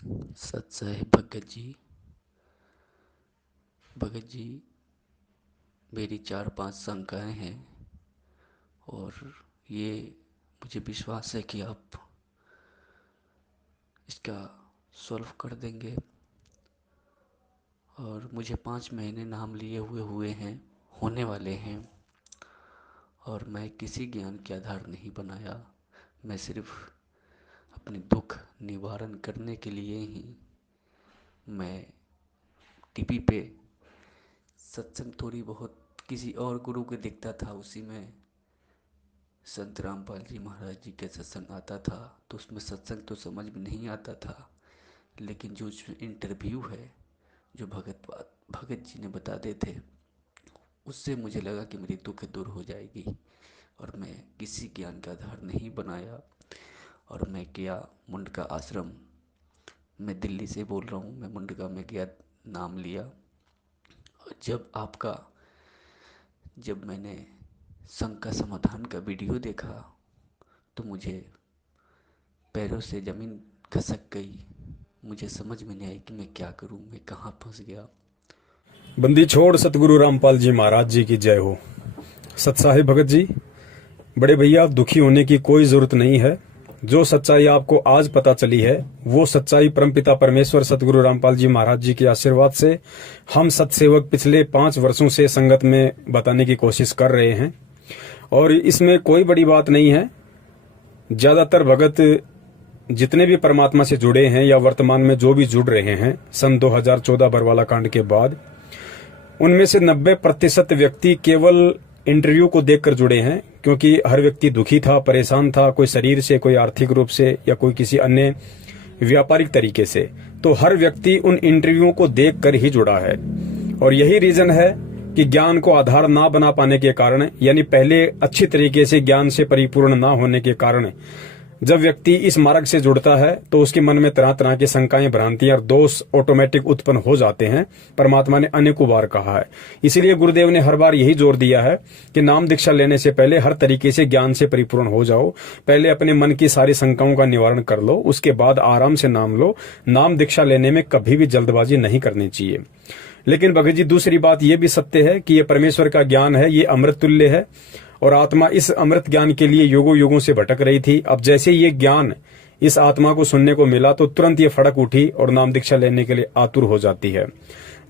सत्साई भगत जी, मेरी 4-5 शंकाएं हैं और ये मुझे विश्वास है कि आप इसका सॉल्व कर देंगे। और मुझे 5 महीने नाम लिए हुए हैं, होने वाले हैं, और मैं किसी ज्ञान के आधार नहीं बनाया। मैं सिर्फ अपने दुख निवारण करने के लिए ही मैं टीवी पे सत्संग थोड़ी बहुत किसी और गुरु के दिखता था, उसी में संत रामपाल जी महाराज जी के सत्संग आता था, तो उसमें सत्संग तो समझ में नहीं आता था, लेकिन जो इंटरव्यू है जो भगत जी ने बताते थे, उससे मुझे लगा कि मेरी दुख दूर हो जाएगी। और मैं किसी ज्ञान का आधार नहीं बनाया और मैं गया मुंडका आश्रम। मैं दिल्ली से बोल रहा हूँ, मैं मुंडका में गया, नाम लिया। और जब मैंने शंका समाधान का वीडियो देखा तो मुझे पैरों से ज़मीन खसक गई। मुझे समझ में नहीं आई कि मैं क्या करूं, मैं कहाँ फंस गया। बंदी छोड़ सतगुरु रामपाल जी महाराज जी की जय हो। सत्साई भगत जी, बड़े भैया, दुखी होने की कोई जरूरत नहीं है। जो सच्चाई आपको आज पता चली है वो सच्चाई परमपिता परमेश्वर सतगुरु रामपाल जी महाराज जी के आशीर्वाद से हम सत्सेवक पिछले 5 वर्षों से संगत में बताने की कोशिश कर रहे हैं, और इसमें कोई बड़ी बात नहीं है। ज्यादातर भगत जितने भी परमात्मा से जुड़े हैं या वर्तमान में जो भी जुड़ रहे हैं सन 2014 बरवाला कांड के बाद, उनमें से 90% व्यक्ति केवल इंटरव्यू को देखकर जुड़े हैं, क्योंकि हर व्यक्ति दुखी था, परेशान था, कोई शरीर से, कोई आर्थिक रूप से या कोई किसी अन्य व्यापारिक तरीके से। तो हर व्यक्ति उन इंटरव्यू को देखकर ही जुड़ा है, और यही रीजन है कि ज्ञान को आधार ना बना पाने के कारण, यानी पहले अच्छी तरीके से ज्ञान से परिपूर्ण ना होने के कारण, जब व्यक्ति इस मार्ग से जुड़ता है तो उसके मन में तरह तरह की शंकाएं, भ्रांतियां और दोष ऑटोमेटिक उत्पन्न हो जाते हैं। परमात्मा ने अनेकों बार कहा है, इसीलिए गुरुदेव ने हर बार यही जोर दिया है कि नाम दीक्षा लेने से पहले हर तरीके से ज्ञान से परिपूर्ण हो जाओ। पहले अपने मन की सारी शंकाओं का निवारण कर लो, उसके बाद आराम से नाम लो। नाम दीक्षा लेने में कभी भी जल्दबाजी नहीं करनी चाहिए। लेकिन भगत जी, दूसरी बात यह भी सत्य है कि यह परमेश्वर का ज्ञान है, ये अमृत तुल्य है, और आत्मा इस अमृत ज्ञान के लिए युगों युगों से भटक रही थी। अब जैसे ये ज्ञान इस आत्मा को सुनने को मिला तो तुरंत ये फड़क उठी और नाम दीक्षा लेने के लिए आतुर हो जाती है।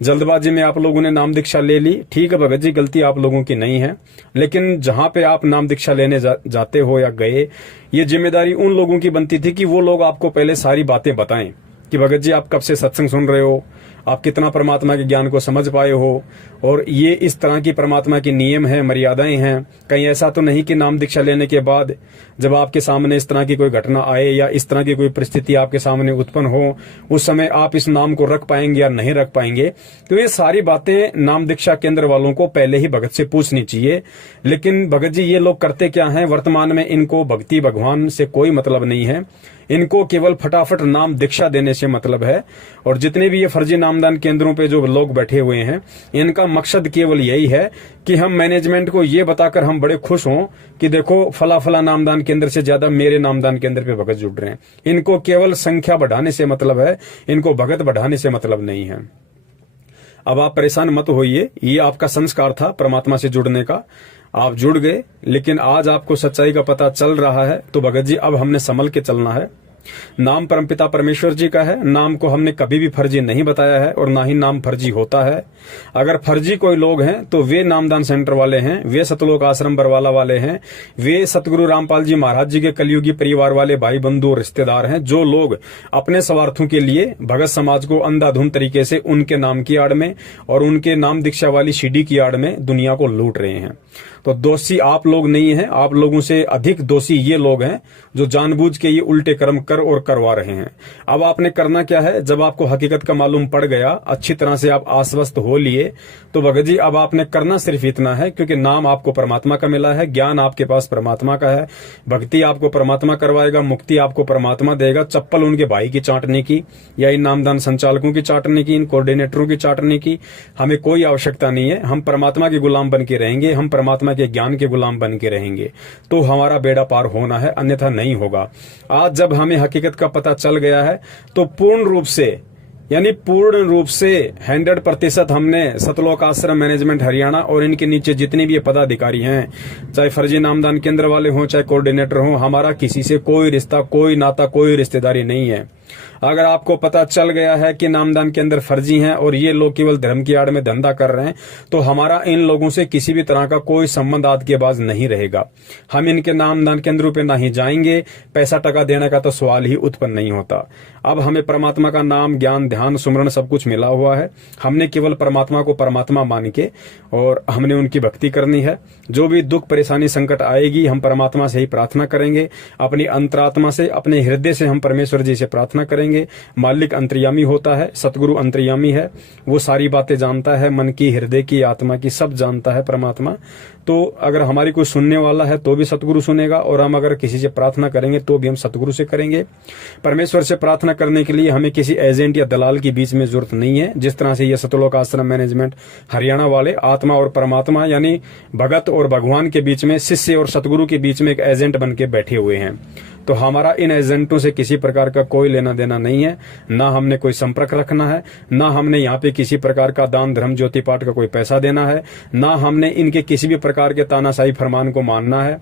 जल्दबाजी में आप लोगों ने नाम दीक्षा ले ली, ठीक है भगत जी, गलती आप लोगों की नहीं है, लेकिन जहां पे आप नाम दीक्षा लेने जाते हो या गए, ये जिम्मेदारी उन लोगों की बनती थी कि वो लोग आपको पहले सारी बातें बताएं कि भगत जी आप कब से सत्संग सुन रहे हो, आप कितना परमात्मा के ज्ञान को समझ पाए हो, और ये इस तरह की परमात्मा के नियम हैं, मर्यादाएं हैं। कहीं ऐसा तो नहीं कि नाम दीक्षा लेने के बाद जब आपके सामने इस तरह की कोई घटना आए या इस तरह की कोई परिस्थिति आपके सामने उत्पन्न हो, उस समय आप इस नाम को रख पाएंगे या नहीं रख पाएंगे। तो ये सारी बातें नाम दीक्षा केंद्र वालों को पहले ही भगत से पूछनी चाहिए। लेकिन भगत जी, ये लोग करते क्या हैं, वर्तमान में इनको भक्ति भगवान से कोई मतलब नहीं है, इनको केवल फटाफट नाम दीक्षा देने से मतलब है। और जितने भी ये फर्जी नामदान केंद्रों पे जो लोग बैठे हुए हैं, इनका मकसद केवल यही है कि हम मैनेजमेंट को ये बताकर हम बड़े खुश हों कि देखो फला फला नामदान केंद्र से ज्यादा मेरे नामदान केंद्र पे भगत जुड़ रहे हैं। इनको केवल संख्या बढ़ाने से मतलब है, इनको भगत बढ़ाने से मतलब नहीं है। अब आप परेशान मत होइए, ये आपका संस्कार था परमात्मा से जुड़ने का, आप जुड़ गए, लेकिन आज आपको सच्चाई का पता चल रहा है। तो भगत जी, अब हमने संभल के चलना है। नाम परमपिता परमेश्वर जी का है, नाम को हमने कभी भी फर्जी नहीं बताया है और ना ही नाम फर्जी होता है। अगर फर्जी कोई लोग हैं तो वे नामदान सेंटर वाले हैं, वे सतलोक आश्रम बरवाला वाले हैं, वे सतगुरु रामपाल जी महाराज जी के कलयुगी परिवार वाले भाई बंधु और रिश्तेदार हैं, जो लोग अपने स्वार्थों के लिए भगत समाज को अंधाधुंध तरीके से उनके नाम की आड़ में और उनके नाम दीक्षा वाली सीढ़ी की आड़ में दुनिया को लूट रहे हैं। तो दोषी आप लोग नहीं हैं, आप लोगों से अधिक दोषी ये लोग हैं जो जानबूझ के ये उल्टे कर्म कर और करवा रहे हैं। अब आपने करना क्या है, जब आपको हकीकत का मालूम पड़ गया, अच्छी तरह से आप आश्वस्त हो लिए, तो भगत जी अब आपने करना सिर्फ इतना है, क्योंकि नाम आपको परमात्मा का मिला है, ज्ञान आपके पास परमात्मा का है, भक्ति आपको परमात्मा करवाएगा, मुक्ति आपको परमात्मा देगा। चप्पल उनके भाई की चाटने की या इन नामदान संचालकों की चाटने की, इन कोऑर्डिनेटरों की चाटने की हमें कोई आवश्यकता नहीं है। हम परमात्मा के गुलाम बन के रहेंगे, हम परमात्मा परमात्मा के ज्ञान के गुलाम बन के रहेंगे तो हमारा बेड़ा पार होना है, अन्यथा नहीं होगा। आज जब हमें हकीकत का पता चल गया है तो पूर्ण रूप से 100% हमने सतलोक आश्रम मैनेजमेंट हरियाणा और इनके नीचे जितने भी पदाधिकारी हैं, चाहे फर्जी नामदान केंद्र वाले हों, चाहे कोऑर्डिनेटर हों, हमारा किसी से कोई रिश्ता, कोई नाता, कोई रिश्तेदारी नहीं है। अगर आपको पता चल गया है कि नामदान के अंदर फर्जी हैं और ये लोग केवल धर्म की आड़ में धंधा कर रहे हैं, तो हमारा इन लोगों से किसी भी तरह का कोई संबंध आज के बाद नहीं रहेगा। हम इनके नामदान केंद्रों पे ना ही जाएंगे, पैसा टका देने का तो सवाल ही उत्पन्न नहीं होता। अब हमें परमात्मा का नाम, ज्ञान, ध्यान, सुमरण सब कुछ मिला हुआ है। हमने केवल परमात्मा को परमात्मा मान के और हमने उनकी भक्ति करनी है। जो भी दुख, परेशानी, संकट आएगी, हम परमात्मा से ही प्रार्थना करेंगे, अपनी अंतरात्मा से, अपने हृदय से हम परमेश्वर जी से प्रार्थना करेंगे। मालिक अंतर्यामी होता है, सतगुरु अंतर्यामी है, वो सारी बातें जानता है, मन की, हृदय की, आत्मा की, सब जानता है परमात्मा। तो अगर हमारी कोई सुनने वाला है तो भी सतगुरु सुनेगा, और हम अगर किसी से प्रार्थना करेंगे तो भी हम सतगुरु से करेंगे। परमेश्वर से प्रार्थना करने के लिए हमें किसी एजेंट या दलाल की बीच में जरूरत नहीं है। जिस तरह से ये सतलोक आश्रम मैनेजमेंट हरियाणा वाले आत्मा और परमात्मा यानी भगत और भगवान के बीच में, शिष्य और सतगुरु के बीच में एक एजेंट बन के बैठे हुए हैं, तो हमारा इन एजेंटों से किसी प्रकार का कोई लेना देना नहीं है। ना हमने कोई संपर्क रखना है, ना हमने यहाँ पे किसी प्रकार का दान, धर्म, ज्योति पाठ का कोई पैसा देना है, ना हमने इनके किसी भी प्रकार के तानाशाही फरमान को मानना है,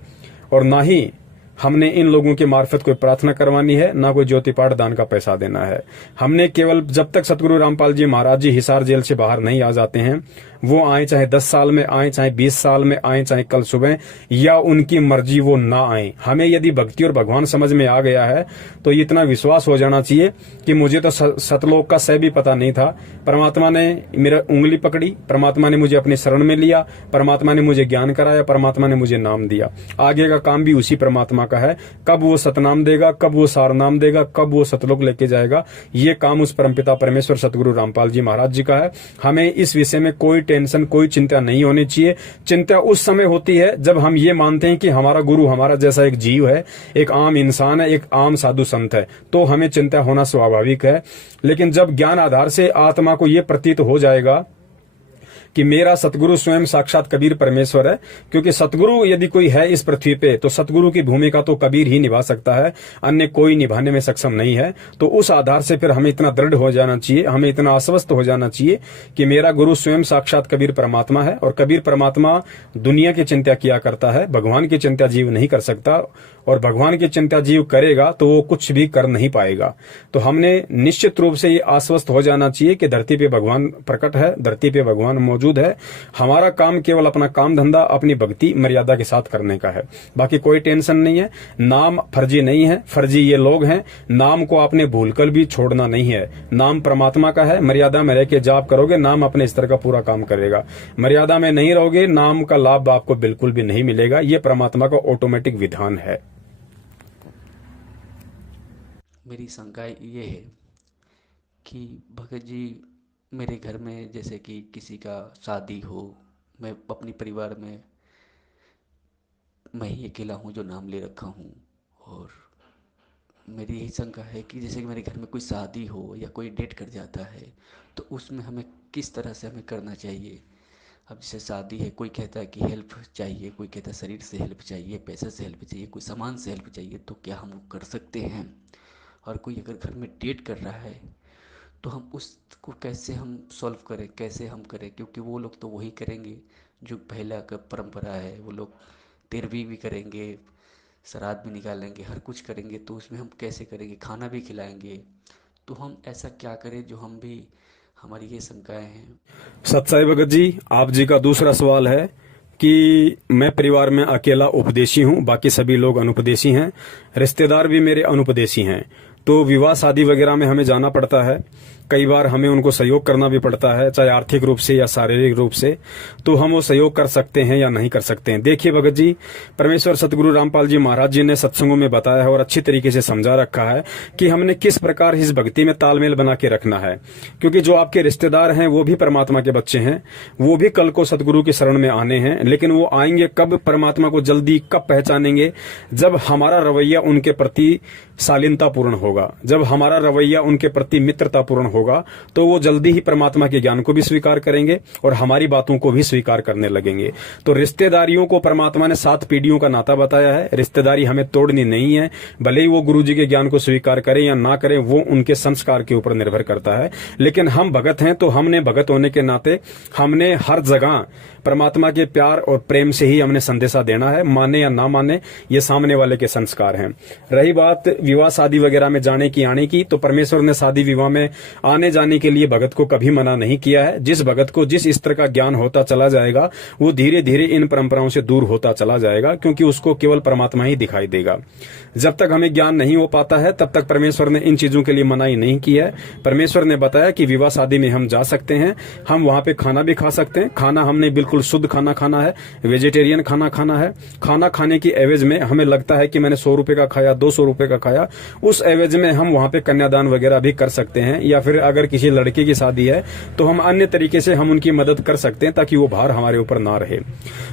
और ना ही हमने इन लोगों के मार्फत कोई प्रार्थना करवानी है, ना कोई ज्योति पाठ दान का पैसा देना है। हमने केवल जब तक सतगुरु रामपाल जी महाराज जी हिसार जेल से बाहर नहीं आ जाते हैं, वो आए चाहे 10 साल में आए, चाहे 20 साल में आए, चाहे कल सुबह, या उनकी मर्जी वो ना आए। हमें यदि भक्ति और भगवान समझ में आ गया है तो इतना विश्वास हो जाना चाहिए कि मुझे तो सतलोक का सह भी पता नहीं था। परमात्मा ने मेरा उंगली पकड़ी, परमात्मा ने मुझे अपने शरण में लिया, परमात्मा ने मुझे ज्ञान कराया, परमात्मा ने मुझे नाम दिया। आगे का काम भी उसी परमात्मा का है। कब वो सतनाम देगा, कब वो सार नाम देगा, कब वो सतलोक लेके जाएगा, ये काम उस परमपिता परमेश्वर सतगुरु रामपाल जी महाराज जी का है। हमें इस विषय में कोई टेंशन, कोई चिंता नहीं होनी चाहिए। चिंता उस समय होती है जब हम ये मानते हैं कि हमारा गुरु हमारा जैसा एक जीव है, एक आम इंसान है, एक आम साधु संत है, तो हमें चिंता होना स्वाभाविक है। लेकिन जब ज्ञान आधार से आत्मा को ये प्रतीत हो जाएगा कि मेरा सतगुरु स्वयं साक्षात कबीर परमेश्वर है, क्योंकि सतगुरु यदि कोई है इस पृथ्वी पे तो सतगुरु की भूमिका तो कबीर ही निभा सकता है, अन्य कोई निभाने में सक्षम नहीं है। तो उस आधार से फिर हमें इतना दृढ़ हो जाना चाहिए, हमें इतना आश्वस्त हो जाना चाहिए कि मेरा गुरु स्वयं साक्षात कबीर परमात्मा है, और कबीर परमात्मा दुनिया की चिंता किया करता है, भगवान की चिंता जीव नहीं कर सकता, और भगवान की चिंता जीव करेगा तो वो कुछ भी कर नहीं पाएगा। तो हमने निश्चित रूप से ये आश्वस्त हो जाना चाहिए कि धरती पे भगवान प्रकट है, धरती पे भगवान मौजूद है। हमारा काम केवल अपना काम धंधा, अपनी भक्ति मर्यादा के साथ करने का है, बाकी कोई टेंशन नहीं है। नाम फर्जी नहीं है, फर्जी ये लोग हैं। नाम को आपने भूलकर भी छोड़ना नहीं है। नाम परमात्मा का है, मर्यादा में रह के जाप करोगे, नाम अपने स्तर का पूरा काम करेगा। मर्यादा में नहीं रहोगे, नाम का लाभ आपको बिल्कुल भी नहीं मिलेगा। ये परमात्मा का ऑटोमेटिक विधान है। मेरी शंका ये है कि भगत जी, मेरे घर में जैसे कि किसी का शादी हो, मैं अपनी परिवार में मैं ही अकेला हूँ जो नाम ले रखा हूँ, और मेरी यही शंका है कि जैसे कि मेरे घर में कोई शादी हो या कोई डेट कर जाता है तो उसमें हमें किस तरह से हमें करना चाहिए। अब जैसे शादी है, कोई कहता है कि हेल्प चाहिए, कोई कहता है शरीर से हेल्प चाहिए, पैसे से हेल्प चाहिए, कोई सामान से हेल्प चाहिए, तो क्या हम वो कर सकते हैं। और कोई अगर घर में डेट कर रहा है तो हम उसको कैसे हम सॉल्व करें, कैसे हम करें, क्योंकि वो लोग तो वही करेंगे जो पहला का परंपरा है। वो लोग तेरहवीं भी करेंगे, श्राद्ध भी निकालेंगे, हर कुछ करेंगे, तो उसमें हम कैसे करेंगे, खाना भी खिलाएंगे। तो हम ऐसा क्या करें जो हम भी, हमारी ये शंकाएं हैं। सत्साई भगत जी, आप जी का दूसरा सवाल है कि मैं परिवार में अकेला उपदेशी हूं, बाकी सभी लोग अनुपदेशी हैं, रिश्तेदार भी मेरे अनुपदेशी हैं, तो विवाह शादी वगैरह में हमें जाना पड़ता है। कई बार हमें उनको सहयोग करना भी पड़ता है, चाहे आर्थिक रूप से या शारीरिक रूप से। तो हम वो सहयोग कर सकते हैं या नहीं कर सकते हैं। देखिए भगत जी, परमेश्वर सतगुरु रामपाल जी महाराज जी ने सत्संगों में बताया है और अच्छी तरीके से समझा रखा है कि हमने किस प्रकार इस भक्ति में तालमेल बना के रखना है। क्योंकि जो आपके रिश्तेदार हैं वो भी परमात्मा के बच्चे हैं, वो भी कल को सतगुरु की शरण में आने हैं, लेकिन वो आएंगे कब, परमात्मा को जल्दी कब पहचानेंगे, जब हमारा रवैया उनके प्रति शालीनतापूर्ण होगा, जब हमारा रवैया उनके प्रति मित्रतापूर्ण होगा, तो वो जल्दी ही परमात्मा के ज्ञान को भी स्वीकार करेंगे और हमारी बातों को भी स्वीकार करने लगेंगे। तो रिश्तेदारियों को परमात्मा ने 7 पीढ़ियों का नाता बताया है। रिश्तेदारी हमें तोड़नी नहीं है, भले ही वो गुरु जी के ज्ञान को स्वीकार करें या ना करें, वो उनके संस्कार के ऊपर निर्भर करता है। लेकिन हम भगत हैं, तो हमने भगत होने के नाते हमने हर जगह परमात्मा के प्यार और प्रेम से ही हमने संदेशा देना है, माने या ना माने, ये सामने वाले के संस्कार हैं। रही बात विवाह शादी वगैरह में जाने की आने की, तो परमेश्वर ने शादी विवाह में आने जाने के लिए भगत को कभी मना नहीं किया है। जिस भगत को जिस स्तर का ज्ञान होता चला जाएगा, वो धीरे धीरे इन परंपराओं से दूर होता चला जाएगा, क्योंकि उसको केवल परमात्मा ही दिखाई देगा। जब तक हमें ज्ञान नहीं हो पाता है, तब तक परमेश्वर ने इन चीजों के लिए मनाही नहीं की है। परमेश्वर ने बताया कि विवाह शादी में हम जा सकते हैं, हम वहां पे खाना भी खा सकते हैं। खाना हमने बिल्कुल शुद्ध खाना खाना है, वेजिटेरियन खाना खाना है। खाना खाने की एवज में हमें लगता है कि मैंने 100 रुपए का खाया, 200 रुपए का खाया, उस एवज में हम वहां पे कन्यादान वगैरह भी कर सकते हैं। या फिर अगर किसी लड़के की शादी है, तो हम अन्य तरीके से हम उनकी मदद कर सकते हैं, ताकि वो भार हमारे ऊपर ना रहे।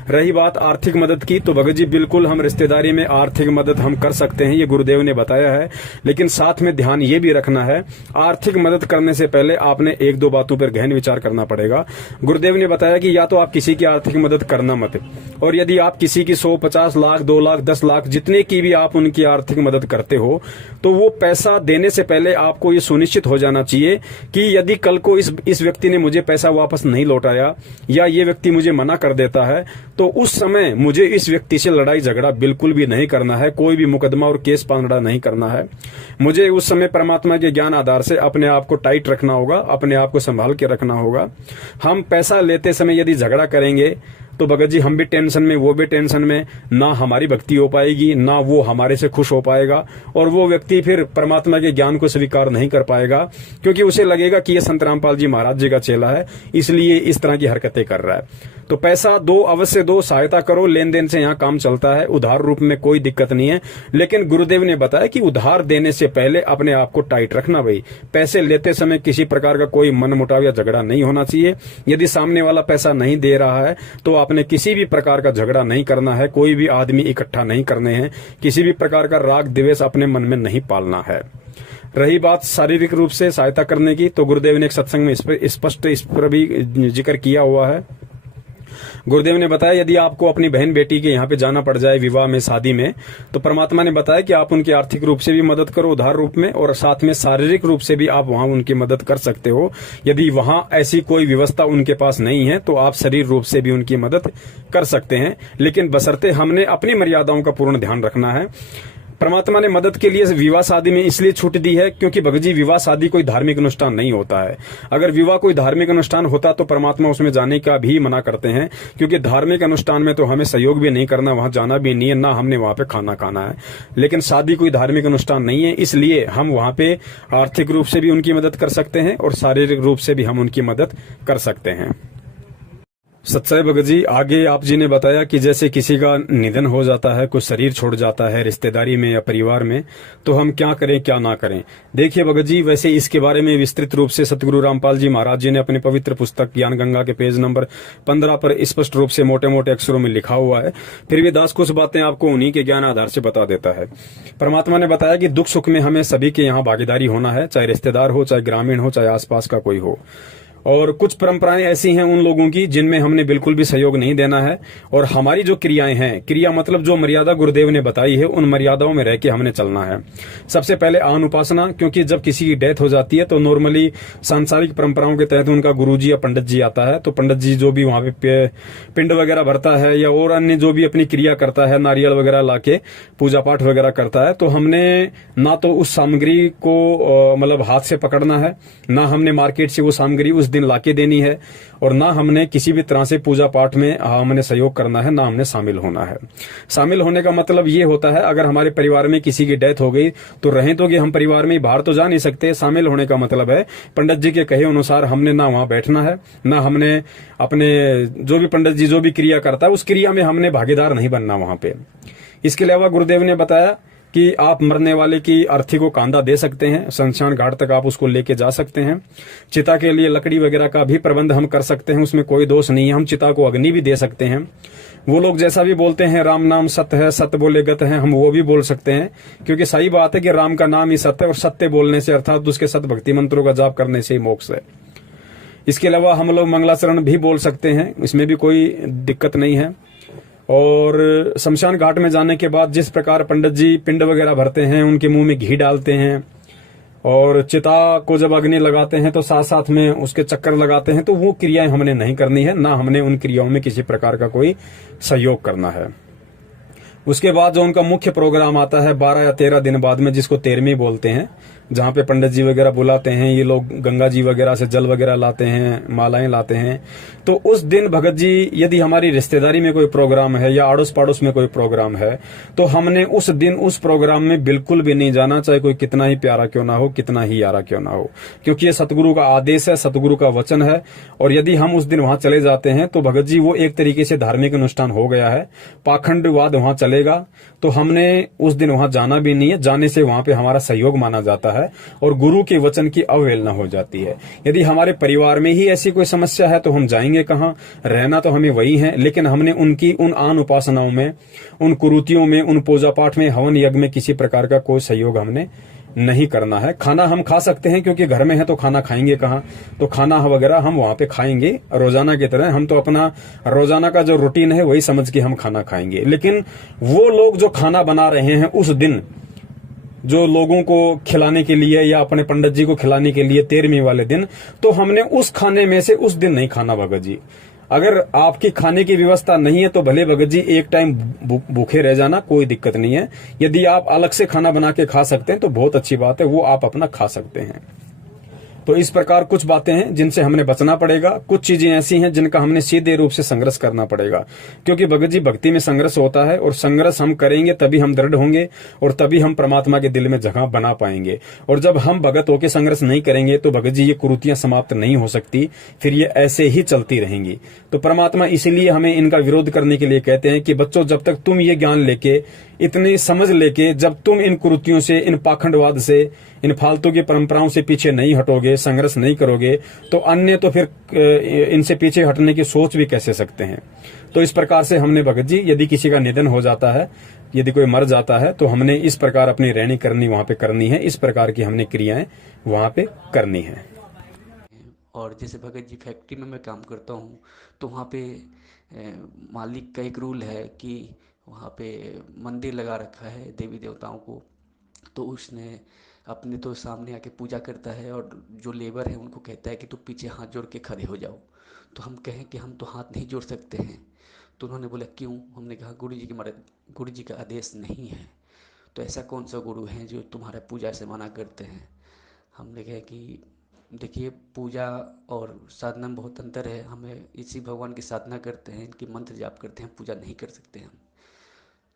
रही बात आर्थिक मदद की, तो भगत जी बिल्कुल हम रिश्तेदारी में आर्थिक मदद हम कर सकते हैं, ये गुरुदेव ने बताया है। लेकिन साथ में ध्यान ये भी रखना है, आर्थिक मदद करने से पहले आपने 1-2 बातों पर गहन विचार करना पड़ेगा। गुरुदेव ने बताया कि या तो आप किसी की आर्थिक मदद करना मत, और यदि आप किसी की 100, 50 लाख, 2 लाख, 10 लाख, जितने की भी आप उनकी आर्थिक मदद करते हो, तो वो पैसा देने से पहले आपको ये सुनिश्चित हो जाना चाहिए कि यदि कल को इस व्यक्ति ने मुझे पैसा वापस नहीं लौटाया, या ये व्यक्ति मुझे मना कर देता है, तो उस समय मुझे इस व्यक्ति से लड़ाई झगड़ा बिल्कुल भी नहीं करना है, कोई भी मुकदमा और केस पांगड़ा नहीं करना है। मुझे उस समय परमात्मा के ज्ञान आधार से अपने आप को टाइट रखना होगा, अपने आप को संभाल के रखना होगा। हम पैसा लेते समय यदि झगड़ा करेंगे, तो भगत जी हम भी टेंशन में, वो भी टेंशन में, ना हमारी भक्ति हो पाएगी, ना वो हमारे से खुश हो पाएगा, और वो व्यक्ति फिर परमात्मा के ज्ञान को स्वीकार नहीं कर पाएगा, क्योंकि उसे लगेगा कि ये संत रामपाल जी महाराज जी का चेला है, इसलिए इस तरह की हरकतें कर रहा है। तो पैसा दो, अवश्य दो, सहायता करो, लेन देन से यहाँ काम चलता है, उधार रूप में कोई दिक्कत नहीं है। लेकिन गुरुदेव ने बताया कि उधार देने से पहले अपने आप को टाइट रखना। भाई पैसे लेते समय किसी प्रकार का कोई मनमुटाव या झगड़ा नहीं होना चाहिए। यदि सामने वाला पैसा नहीं दे रहा है, तो आपने किसी भी प्रकार का झगड़ा नहीं करना है, कोई भी आदमी इकट्ठा नहीं करने हैं, किसी भी प्रकार का राग द्वेष अपने मन में नहीं पालना है। रही बात शारीरिक रूप से सहायता करने की, तो गुरुदेव ने एक सत्संग में स्पष्ट इस पर भी जिक्र किया हुआ है। गुरुदेव ने बताया यदि आपको अपनी बहन बेटी के यहाँ पे जाना पड़ जाए विवाह में, शादी में, तो परमात्मा ने बताया कि आप उनकी आर्थिक रूप से भी मदद करो उधार रूप में, और साथ में शारीरिक रूप से भी आप वहां उनकी मदद कर सकते हो। यदि वहां ऐसी कोई व्यवस्था उनके पास नहीं है, तो आप शरीर रूप से भी उनकी मदद कर सकते हैं, लेकिन बशर्ते हमने अपनी मर्यादाओं का पूर्ण ध्यान रखना है। परमात्मा ने मदद के लिए विवाह शादी में इसलिए छूट दी है क्योंकि भगत जी विवाह शादी कोई धार्मिक अनुष्ठान नहीं होता है। अगर विवाह कोई धार्मिक अनुष्ठान होता तो परमात्मा उसमें जाने का भी मना करते हैं, क्योंकि धार्मिक अनुष्ठान में तो हमें सहयोग भी नहीं करना, वहां जाना भी नहीं है, ना हमने वहां पे खाना खाना है। लेकिन शादी कोई धार्मिक अनुष्ठान नहीं है, इसलिए हम वहां पे आर्थिक रूप से भी उनकी मदद कर सकते हैं और शारीरिक रूप से भी हम उनकी मदद कर सकते हैं। सच्चाई भगत जी आगे आप जी ने बताया कि जैसे किसी का निधन हो जाता है, कोई शरीर छोड़ जाता है रिश्तेदारी में या परिवार में, तो हम क्या करें क्या ना करें। देखिए भगत जी, वैसे इसके बारे में विस्तृत रूप से सतगुरु रामपाल जी महाराज जी ने अपनी पवित्र पुस्तक ज्ञान गंगा के पेज नंबर 15 पर स्पष्ट रूप से मोटे मोटे अक्षरों में लिखा हुआ है। फिर भी दास कुछ बातें आपको उन्हीं के ज्ञान आधार से बता देता है। परमात्मा ने बताया कि दुख सुख में हमें सभी के यहाँ भागीदारी होना है, चाहे रिश्तेदार हो, चाहे ग्रामीण हो, चाहे आसपास का कोई हो। और कुछ परंपराएं ऐसी हैं उन लोगों की जिनमें हमने बिल्कुल भी सहयोग नहीं देना है, और हमारी जो क्रियाएं हैं, क्रिया मतलब जो मर्यादा गुरुदेव ने बताई है, उन मर्यादाओं में रह के हमने चलना है। सबसे पहले आन उपासना, क्योंकि जब किसी की डेथ हो जाती है तो नॉर्मली सांसारिक परंपराओं के तहत उनका गुरुजी या पंडित जी आता है, तो पंडित जी जो भी वहां पे पिंड वगैरह भरता है या और अन्य जो भी अपनी क्रिया करता है, नारियल वगैरह लाके पूजा पाठ वगैरह करता है, तो हमने ना तो उस सामग्री को मतलब हाथ से पकड़ना है, ना हमने मार्केट से वो सामग्री उस दिन लाके देनी है, और ना हमने किसी भी तरह से पूजा पाठ में हमने सहयोग करना है, ना हमने शामिल होना है। शामिल होने का मतलब ये होता है अगर हमारे परिवार में किसी की डेथ हो गई तो रहें तो कि हम परिवार में बाहर तो जा नहीं सकते। शामिल होने का मतलब है पंडित जी के कहे अनुसार हमने ना वहां बैठना है, ना हमने अपने जो भी पंडित जी जो भी क्रिया करता है उस क्रिया में हमने भागीदार नहीं बनना वहां पे। इसके अलावा गुरुदेव ने बताया कि आप मरने वाले की अर्थी को कांधा दे सकते हैं, शमशान घाट तक आप उसको लेके जा सकते हैं। चिता के लिए लकड़ी वगैरह का भी प्रबंध हम कर सकते हैं, उसमें कोई दोष नहीं है। हम चिता को अग्नि भी दे सकते हैं। वो लोग जैसा भी बोलते हैं राम नाम सत्य है, सत्य बोले गत है, हम वो भी बोल सकते हैं, क्योंकि सही बात है कि राम का नाम ही सत्य है, और सत्य बोलने से अर्थात उसके सत भक्ति मंत्रों का जाप करने से ही मोक्ष है। इसके अलावा हम लोग मंगलाचरण भी बोल सकते हैं, इसमें भी कोई दिक्कत नहीं है। और शमशान घाट में जाने के बाद जिस प्रकार पंडित जी पिंड वगैरह भरते हैं, उनके मुंह में घी डालते हैं, और चिता को जब अग्नि लगाते हैं तो साथ साथ में उसके चक्कर लगाते हैं, तो वो क्रियाएं हमने नहीं करनी है, ना हमने उन क्रियाओं में किसी प्रकार का कोई सहयोग करना है। उसके बाद जो उनका मुख्य प्रोग्राम आता है 12 या 13 दिन बाद में, जिसको 13वीं बोलते हैं, जहां पे पंडित जी वगैरह बुलाते हैं, ये लोग गंगा जी वगैरह से जल वगैरह लाते हैं, मालाएं लाते हैं। तो उस दिन भगत जी, यदि हमारी रिश्तेदारी में कोई प्रोग्राम है या आड़ोस पड़ोस में कोई प्रोग्राम है, तो हमने उस दिन उस प्रोग्राम में बिल्कुल भी नहीं जाना, चाहे कोई कितना ही प्यारा क्यों ना हो, कितना ही यारा क्यों ना हो, क्योंकि ये सतगुरु का आदेश है, सतगुरु का वचन है। और यदि हम उस दिन वहां चले जाते हैं तो भगत जी वो एक तरीके से धार्मिक अनुष्ठान हो गया है, पाखंडवाद वहां चलेगा, तो हमने उस दिन वहां जाना भी नहीं है। जाने से वहां पे हमारा सहयोग माना जाता है और गुरु के वचन की अवहेलना हो जाती है। यदि हमारे परिवार में ही ऐसी कोई समस्या है तो हम जाएंगे कहां, रहना तो हमें वही है, लेकिन हमने उनकी उन आन उपासनाओं में, उन कुरीतियों में, उन पूजा पाठ में, हवन यज्ञ में किसी प्रकार का कोई सहयोग हमने नहीं करना है। खाना हम खा सकते हैं, क्योंकि घर में है तो खाना खाएंगे कहां, तो खाना वगैरह हम वहां पे खाएंगे रोजाना की तरह। हम तो अपना रोजाना का जो रूटीन है वही समझ के हम खाना खाएंगे। लेकिन वो लोग जो खाना बना रहे हैं उस दिन, जो लोगों को खिलाने के लिए या अपने पंडित जी को खिलाने के लिए 13वीं वाले दिन, तो हमने उस खाने में से उस दिन नहीं खाना भगत जी। अगर आपकी खाने की व्यवस्था नहीं है तो भले भगत जी एक टाइम भूखे रह जाना, कोई दिक्कत नहीं है। यदि आप अलग से खाना बना के खा सकते हैं तो बहुत अच्छी बात है, वो आप अपना खा सकते हैं। तो इस प्रकार कुछ बातें हैं जिनसे हमने बचना पड़ेगा, कुछ चीजें ऐसी हैं जिनका हमने सीधे रूप से संघर्ष करना पड़ेगा, क्योंकि भगत जी भक्ति में संघर्ष होता है, और संघर्ष हम करेंगे तभी हम दृढ़ होंगे और तभी हम परमात्मा के दिल में जगह बना पाएंगे। और जब हम भगत होकर संघर्ष नहीं करेंगे तो भगत जी ये कुरीतियां समाप्त नहीं हो सकती, फिर ये ऐसे ही चलती रहेंगी। तो परमात्मा इसीलिए हमें इनका विरोध करने के लिए कहते हैं कि बच्चों, जब तक तुम ये ज्ञान लेके, इतनी समझ लेके, जब तुम इन कुरीतियों से, इन पाखंडवाद से, इन फालतू की परंपराओं से पीछे नहीं हटोगे, संघर्ष नहीं करोगे, तो अन्य तो फिर इनसे पीछे हटने की सोच भी कैसे सकते हैं। तो इस प्रकार से हमने भगत जी, यदि किसी का निधन हो जाता है, यदि कोई मर जाता है, तो हमने इस प्रकार अपनी रहनी करनी वहां पे करनी है, इस प्रकार की हमने क्रियाएं वहां पे करनी है। और जैसे भगत जी फैक्ट्री में मैं काम करता हूँ, तो वहाँ पे मालिक का एक रूल है कि वहाँ पे मंदिर लगा रखा है देवी देवताओं को, तो उसने अपने तो सामने आके पूजा करता है, और जो लेबर है उनको कहता है कि तू पीछे हाथ जोड़ के खड़े हो जाओ। तो हम कहें कि हम तो हाथ नहीं जोड़ सकते हैं। तो उन्होंने बोला क्यों? हमने कहा गुरु जी की गुरु जी का आदेश नहीं है। तो ऐसा कौन सा गुरु है जो तुम्हारा पूजा से मना करते हैं? हमने कहा कि देखिए, पूजा और साधना में बहुत अंतर है। हमें इसी भगवान की साधना करते हैं, इनकी मंत्र जाप करते हैं, पूजा नहीं कर सकते हम।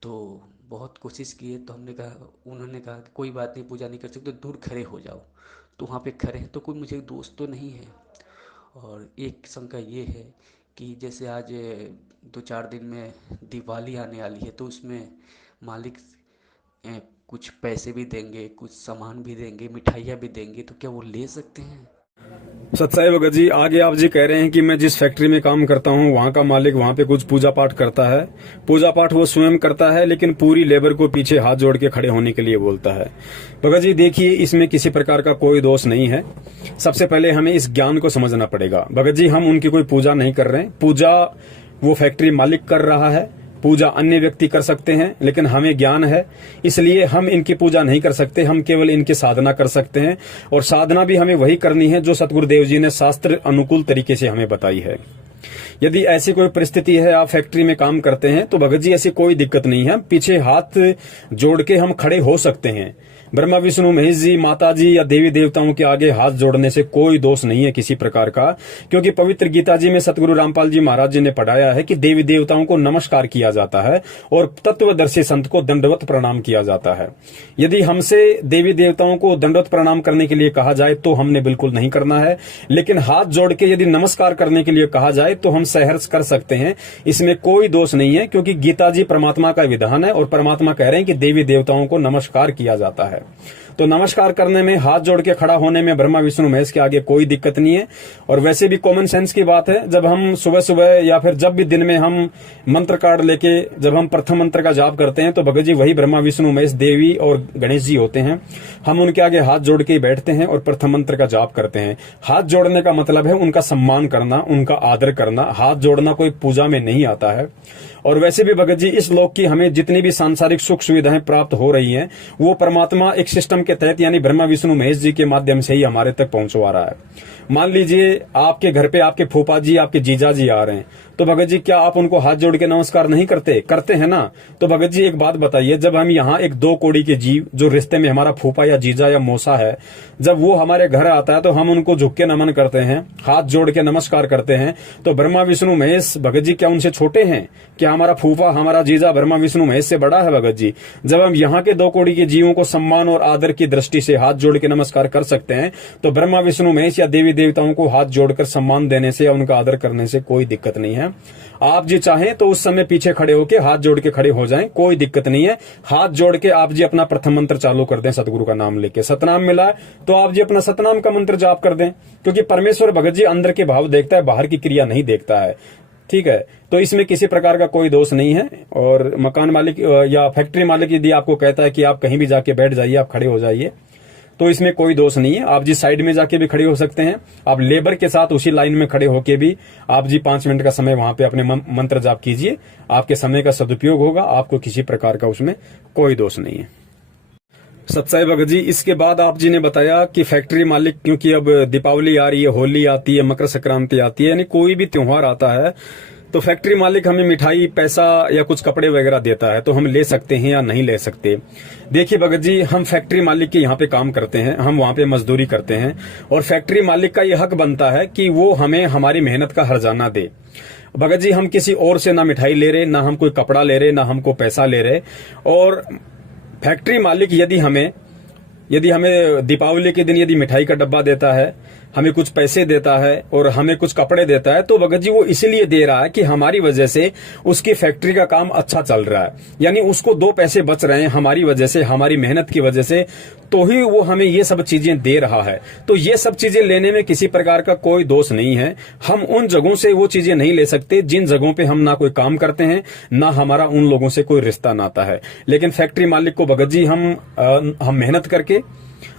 तो बहुत कोशिश किए, तो उन्होंने कहा कि कोई बात नहीं, पूजा नहीं कर सकते, दूर खड़े हो जाओ। तो वहाँ पे खड़े हैं, तो कोई मुझे दोस्त तो नहीं है। और एक शंका ये है कि जैसे आज 2-4 दिन में दिवाली आने वाली है, तो उसमें मालिक कुछ पैसे भी देंगे, कुछ सामान भी देंगे, मिठाइयाँ भी देंगे, तो क्या वो ले सकते हैं? सत्साई भगत जी, आगे आप जी कह रहे हैं कि मैं जिस फैक्ट्री में काम करता हूं वहां का मालिक वहां पे कुछ पूजा पाठ करता है। पूजा पाठ वो स्वयं करता है, लेकिन पूरी लेबर को पीछे हाथ जोड़ के खड़े होने के लिए बोलता है। भगत जी देखिए, इसमें किसी प्रकार का कोई दोष नहीं है। सबसे पहले हमें इस ज्ञान को समझना पड़ेगा। भगत जी, हम उनकी कोई पूजा नहीं कर रहे हैं। पूजा वो फैक्ट्री मालिक कर रहा है, पूजा अन्य व्यक्ति कर सकते हैं, लेकिन हमें ज्ञान है, इसलिए हम इनकी पूजा नहीं कर सकते। हम केवल इनकी साधना कर सकते हैं, और साधना भी हमें वही करनी है जो सतगुरुदेव जी ने शास्त्र अनुकूल तरीके से हमें बताई है। यदि ऐसी कोई परिस्थिति है, आप फैक्ट्री में काम करते हैं, तो भगत जी ऐसी कोई दिक्कत नहीं है। पीछे हाथ जोड़ के हम खड़े हो सकते हैं। ब्रह्मा विष्णु महेश जी, माता जी या देवी देवताओं के आगे हाथ जोड़ने से कोई दोष नहीं है किसी प्रकार का, क्योंकि पवित्र गीता जी में सतगुरु रामपाल जी महाराज जी ने पढ़ाया है कि देवी देवताओं को नमस्कार किया जाता है और तत्वदर्शी संत को दंडवत प्रणाम किया जाता है। यदि हमसे देवी देवताओं को दंडवत प्रणाम करने के लिए कहा जाए तो हमने बिल्कुल नहीं करना है, लेकिन हाथ जोड़ के यदि नमस्कार करने के लिए कहा जाए तो हम सहर्ष कर सकते हैं, इसमें कोई दोष नहीं है, क्योंकि गीता जी परमात्मा का विधान है और परमात्मा कह रहे हैं कि देवी देवताओं को नमस्कार किया जाता है। तो नमस्कार करने में, हाथ जोड़ के खड़ा होने में ब्रह्मा विष्णु महेश के आगे कोई दिक्कत नहीं है। और वैसे भी कॉमन सेंस की बात है, जब हम सुबह सुबह या फिर जब भी दिन में हम मंत्र कार्ड लेके जब हम प्रथम मंत्र का जाप करते हैं तो भगत जी वही ब्रह्मा विष्णु महेश देवी और गणेश जी होते हैं। हम उनके आगे हाथ जोड़ के बैठते हैं और प्रथम मंत्र का जाप करते हैं। हाथ जोड़ने का मतलब है उनका सम्मान करना, उनका आदर करना। हाथ जोड़ना कोई पूजा में नहीं आता है। और वैसे भी भगत जी इस लोक की हमें जितनी भी सांसारिक सुख सुविधाएं प्राप्त हो रही हैं वो परमात्मा एक सिस्टम के तहत यानी ब्रह्मा विष्णु महेश जी के माध्यम से ही हमारे तक पहुंचवा रहा है। मान लीजिए आपके घर पे आपके फूफा जी, आपके जीजा जी आ रहे हैं, तो भगत जी क्या आप उनको हाथ जोड़ के नमस्कार नहीं करते? करते हैं ना। तो भगत जी एक बात बताइए, जब हम यहाँ एक 2 कौड़ी के जीव जो रिश्ते में हमारा फूफा या जीजा या मौसा है, जब वो हमारे घर आता है तो हम उनको झुक के नमन करते हैं, हाथ जोड़ के नमस्कार करते हैं। तो ब्रह्मा विष्णु महेश भगत जी क्या उनसे छोटे हैं? क्या हमारा फूफा, हमारा जीजा ब्रह्मा विष्णु महेश से बड़ा है? भगत जी जब हम यहाँ के 2 कौड़ी के जीवों को सम्मान और आदर की दृष्टि से हाथ जोड़ के नमस्कार कर सकते हैं, तो ब्रह्मा विष्णु महेश या देवी देवताओं को हाथ जोड़कर सम्मान देने से या उनका आदर करने से कोई दिक्कत नहीं है। आप जी चाहें तो उस समय पीछे खड़े होके हाथ जोड़ के खड़े हो जाएं, कोई दिक्कत नहीं है। हाथ जोड़ के आप जी अपना प्रथम मंत्र चालू कर दें, सतगुरु का नाम लेके। सतनाम मिला है तो आप जी अपना सतनाम का मंत्र जाप कर दें, क्योंकि परमेश्वर भगत जी अंदर के भाव देखता है, बाहर की क्रिया नहीं देखता है। ठीक है, तो इसमें किसी प्रकार का कोई दोष नहीं है। और मकान मालिक या फैक्ट्री मालिक यदि आपको कहता है कि आप कहीं भी जाके बैठ जाइए, आप खड़े हो जाइए, तो इसमें कोई दोष नहीं है। आप जी साइड में जाके भी खड़े हो सकते हैं। आप लेबर के साथ उसी लाइन में खड़े होके भी आप जी 5 मिनट का समय वहां पे अपने मंत्र जाप कीजिए। आपके समय का सदुपयोग होगा, आपको किसी प्रकार का उसमें कोई दोष नहीं है। सत्साई भगत जी, इसके बाद आप जी ने बताया कि फैक्ट्री मालिक, क्योंकि अब दीपावली आ रही है, होली आती है, मकर संक्रांति आती है, यानी कोई भी त्योहार आता है तो फैक्ट्री मालिक हमें मिठाई, पैसा या कुछ कपड़े वगैरह देता है, तो हम ले सकते हैं या नहीं ले सकते? देखिए भगत जी, हम फैक्ट्री मालिक के यहाँ पे काम करते हैं, हम वहाँ पे मजदूरी करते हैं और फैक्ट्री मालिक का ये हक बनता है कि वो हमें हमारी मेहनत का हर्जाना दे। भगत जी हम किसी और से ना मिठाई ले रहे, ना हम कोई कपड़ा ले रहे, ना हमको पैसा ले रहे। और फैक्ट्री मालिक यदि हमें दीपावली के दिन यदि मिठाई का डब्बा देता है, हमें कुछ पैसे देता है और हमें कुछ कपड़े देता है, तो भगत जी वो इसीलिए दे रहा है कि हमारी वजह से उसकी फैक्ट्री का काम अच्छा चल रहा है, यानी उसको 2 पैसे बच रहे हैं हमारी वजह से, हमारी मेहनत की वजह से, तो ही वो हमें ये सब चीजें दे रहा है। तो ये सब चीजें लेने में किसी प्रकार का कोई दोष नहीं है। हम उन जगहों से वो चीजें नहीं ले सकते जिन जगहों पे हम ना कोई काम करते हैं, ना हमारा उन लोगों से कोई रिश्ता नाता है। लेकिन फैक्ट्री मालिक को भगत जी हम मेहनत करके,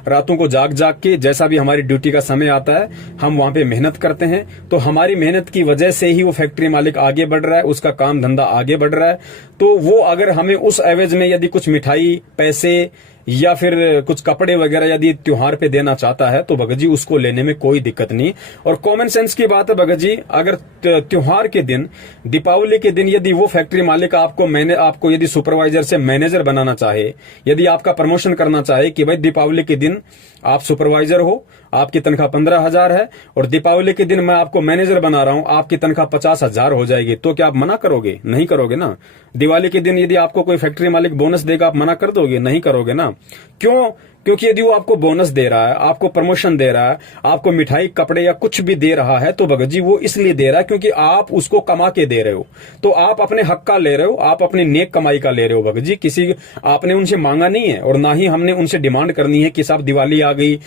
रातों को जाग जाग के, जैसा भी हमारी ड्यूटी का समय आता है हम वहां पे मेहनत करते हैं, तो हमारी मेहनत की वजह से ही वो फैक्ट्री मालिक आगे बढ़ रहा है, उसका काम धंधा आगे बढ़ रहा है। तो वो अगर हमें उस एवज में यदि कुछ मिठाई, पैसे या फिर कुछ कपड़े वगैरह यदि त्योहार पे देना चाहता है तो भगत जी उसको लेने में कोई दिक्कत नहीं। और कॉमन सेंस की बात है भगत जी, अगर त्योहार के दिन, दीपावली के दिन यदि वो फैक्ट्री मालिक आपको यदि सुपरवाइजर से मैनेजर बनाना चाहे, यदि आपका प्रमोशन करना चाहे कि भाई दीपावली के दिन आप सुपरवाइजर हो, आपकी तनख्वाह 15,000 है और दीपावली के दिन मैं आपको मैनेजर बना रहा हूं, आपकी तनख्वाह 50,000 हो जाएगी, तो क्या आप मना करोगे? नहीं करोगे ना। दिवाली के दिन यदि आपको कोई फैक्ट्री मालिक बोनस देगा, आप मना कर दोगे? नहीं करोगे ना। क्यों? क्योंकि यदि वो आपको बोनस दे रहा है, आपको प्रमोशन दे रहा है, आपको मिठाई, कपड़े या कुछ भी दे रहा है, तो भगत जी वो इसलिए दे रहा है क्योंकि आप उसको कमा के दे रहे हो। तो आप अपने हक का ले रहे हो, आप अपनी नेक कमाई का ले रहे हो भगत जी। किसी आपने उनसे मांगा नहीं है और ना ही हमने उनसे डिमांड करनी है कि साहब दिवाली आ गई,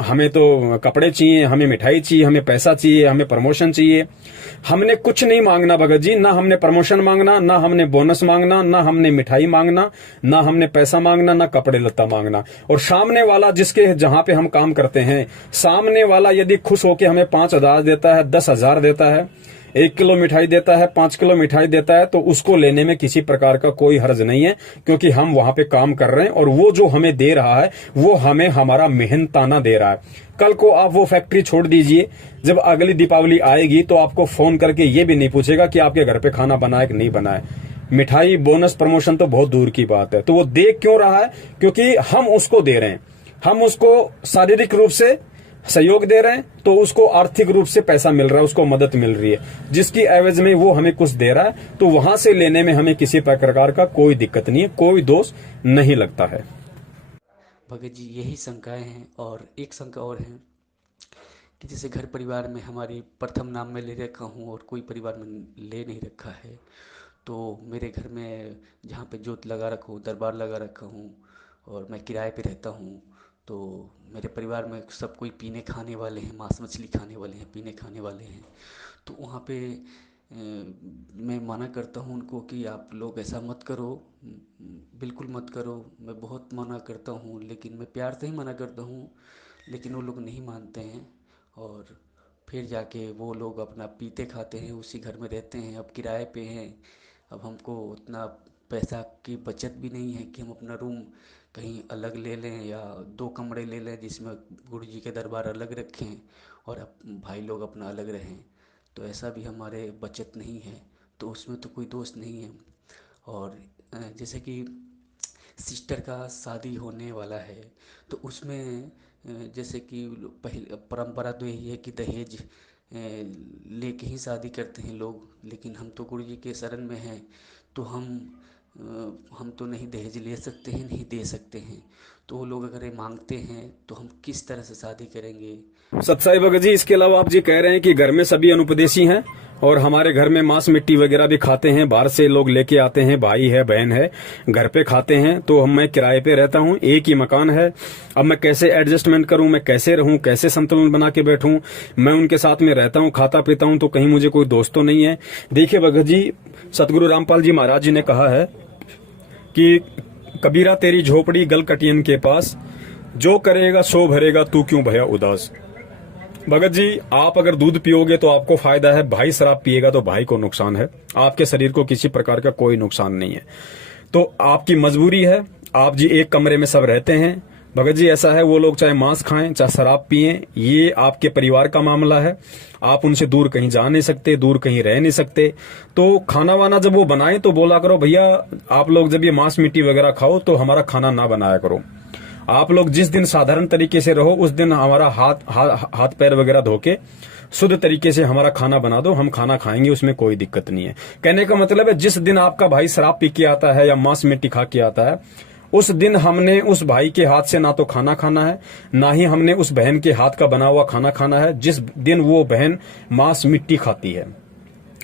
हमें तो कपड़े चाहिए, हमें मिठाई चाहिए, हमें पैसा चाहिए, हमें प्रमोशन चाहिए। हमने कुछ नहीं मांगना भगत जी, ना हमने प्रमोशन मांगना, ना हमने बोनस मांगना, ना हमने मिठाई मांगना, ना हमने पैसा मांगना, ना कपड़े लत्ता मांगना। और सामने वाला जिसके जहां पे हम काम करते हैं, सामने वाला यदि खुश होकर हमें 5,000 देता है, 10,000 देता है, 1 किलो मिठाई देता है, 5 किलो मिठाई देता है, तो उसको लेने में किसी प्रकार का कोई हर्ज नहीं है, क्योंकि हम वहां पे काम कर रहे हैं और वो जो हमें दे रहा है वो हमें हमारा मेहनताना दे रहा है। कल को आप वो फैक्ट्री छोड़ दीजिए, जब अगली दीपावली आएगी तो आपको फोन करके ये भी नहीं पूछेगा कि आपके घर पे खाना बना है कि नहीं बना है। मिठाई, बोनस, प्रमोशन तो बहुत दूर की बात है। तो वो दे क्यों रहा है? क्योंकि हम उसको दे रहे हैं, हम उसको शारीरिक रूप से सहयोग दे रहे हैं, तो उसको आर्थिक रूप से पैसा मिल रहा है, उसको मदद मिल रही है, जिसकी एवज में वो हमें कुछ दे रहा है। तो वहां से लेने में हमें किसी प्रकार का कोई दिक्कत नहीं है, कोई दोष नहीं लगता है। भगत जी, यही शंकाएं हैं। और एक शंका और है कि जैसे घर परिवार में हमारी प्रथम नाम में ले रखा हूँ और कोई परिवार में ले नहीं रखा है, तो मेरे घर में जहाँ पे जोत लगा रखा हूँ, दरबार लगा रखा हूँ, और मैं किराए पे रहता हूँ, तो मेरे परिवार में सब कोई पीने खाने वाले हैं, मांस मछली खाने वाले हैं, पीने खाने वाले हैं। तो वहाँ पे मैं मना करता हूँ उनको कि आप लोग ऐसा मत करो, बिल्कुल मत करो। मैं बहुत मना करता हूँ, लेकिन मैं प्यार से ही मना करता हूँ, लेकिन वो लोग नहीं मानते हैं। और फिर जाके वो लोग अपना पीते खाते हैं, उसी घर में रहते हैं। अब किराए पे हैं, अब हमको उतना पैसा की बचत भी नहीं है कि हम अपना रूम कहीं अलग ले लें या 2 कमरे ले लें जिसमें गुरु जी के दरबार अलग रखें और भाई लोग अपना अलग रहें। तो ऐसा भी हमारे बचत नहीं है, तो उसमें तो कोई दोष नहीं है। और जैसे कि सिस्टर का शादी होने वाला है, तो उसमें जैसे कि पहले परंपरा तो यही है कि दहेज लेके ही शादी करते हैं लोग, लेकिन हम तो गुरु जी के शरण में हैं, तो हम तो नहीं दहेज ले सकते हैं, नहीं दे सकते हैं। तो वो लोग अगर ये मांगते हैं तो हम किस तरह से शादी करेंगे? सत्साई भगत जी, इसके अलावा आप जी कह रहे हैं कि घर में सभी अनुपदेशी हैं और हमारे घर में मांस मिट्टी वगैरह भी खाते हैं, बाहर से लोग लेके आते हैं, भाई है बहन है, घर पे खाते हैं। तो मैं किराए पे रहता हूँ, एक ही मकान है। अब मैं कैसे एडजस्टमेंट करूं, मैं कैसे रहूं, कैसे संतुलन बना के बैठूं? मैं उनके साथ में रहता हूं, खाता पीता हूं, तो कहीं मुझे कोई दोस्त तो नहीं है? देखिए भगत जी, सतगुरु रामपाल जी महाराज जी ने कहा है कि कबीरा तेरी झोपड़ी गल कटियन के पास, जो करेगा सो भरेगा तू क्यों भया उदास। भगत जी, आप अगर दूध पियोगे तो आपको फायदा है, भाई शराब पिएगा तो भाई को नुकसान है, आपके शरीर को किसी प्रकार का कोई नुकसान नहीं है। तो आपकी मजबूरी है, आप जी एक कमरे में सब रहते हैं। भगत जी ऐसा है, वो लोग चाहे मांस खाएं चाहे शराब पिएं, ये आपके परिवार का मामला है, आप उनसे दूर कहीं जा नहीं सकते, दूर कहीं रह नहीं सकते। तो खाना वाना जब वो बनाए तो बोला करो, भैया आप लोग जब ये मांस मिट्टी वगैरह खाओ तो हमारा खाना ना बनाया करो। आप लोग जिस दिन साधारण तरीके से रहो, उस दिन हमारा हाथ पैर वगैरह धो के शुद्ध तरीके से हमारा खाना बना दो, हम खाना खाएंगे, उसमें कोई दिक्कत नहीं है। कहने का मतलब है, जिस दिन आपका भाई शराब पी के आता है या मांस मिट्टी खा के आता है, उस दिन हमने उस भाई के हाथ से ना तो खाना खाना है, ना ही हमने उस बहन के हाथ का बना हुआ खाना खाना है जिस दिन वो बहन मांस मिट्टी खाती है।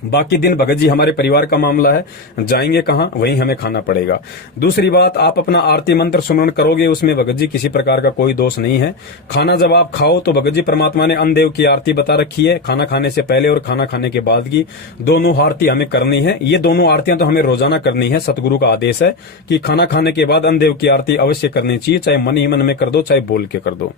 बाकी दिन भगत जी हमारे परिवार का मामला है, जाएंगे कहां, वहीं हमें खाना पड़ेगा। दूसरी बात, आप अपना आरती मंत्र सुमरण करोगे, उसमें भगत जी किसी प्रकार का कोई दोष नहीं है। खाना जब आप खाओ तो भगत जी परमात्मा ने अन्नदेव की आरती बता रखी है, खाना खाने से पहले और खाना खाने के बाद की दोनों आरती हमें करनी है। ये दोनों आरतियां तो हमें रोजाना करनी है, सतगुरु का आदेश है कि खाना खाने के बाद अन्नदेव की आरती अवश्य करनी चाहिए, चाहे मन ही मन में कर दो चाहे बोल के कर दो।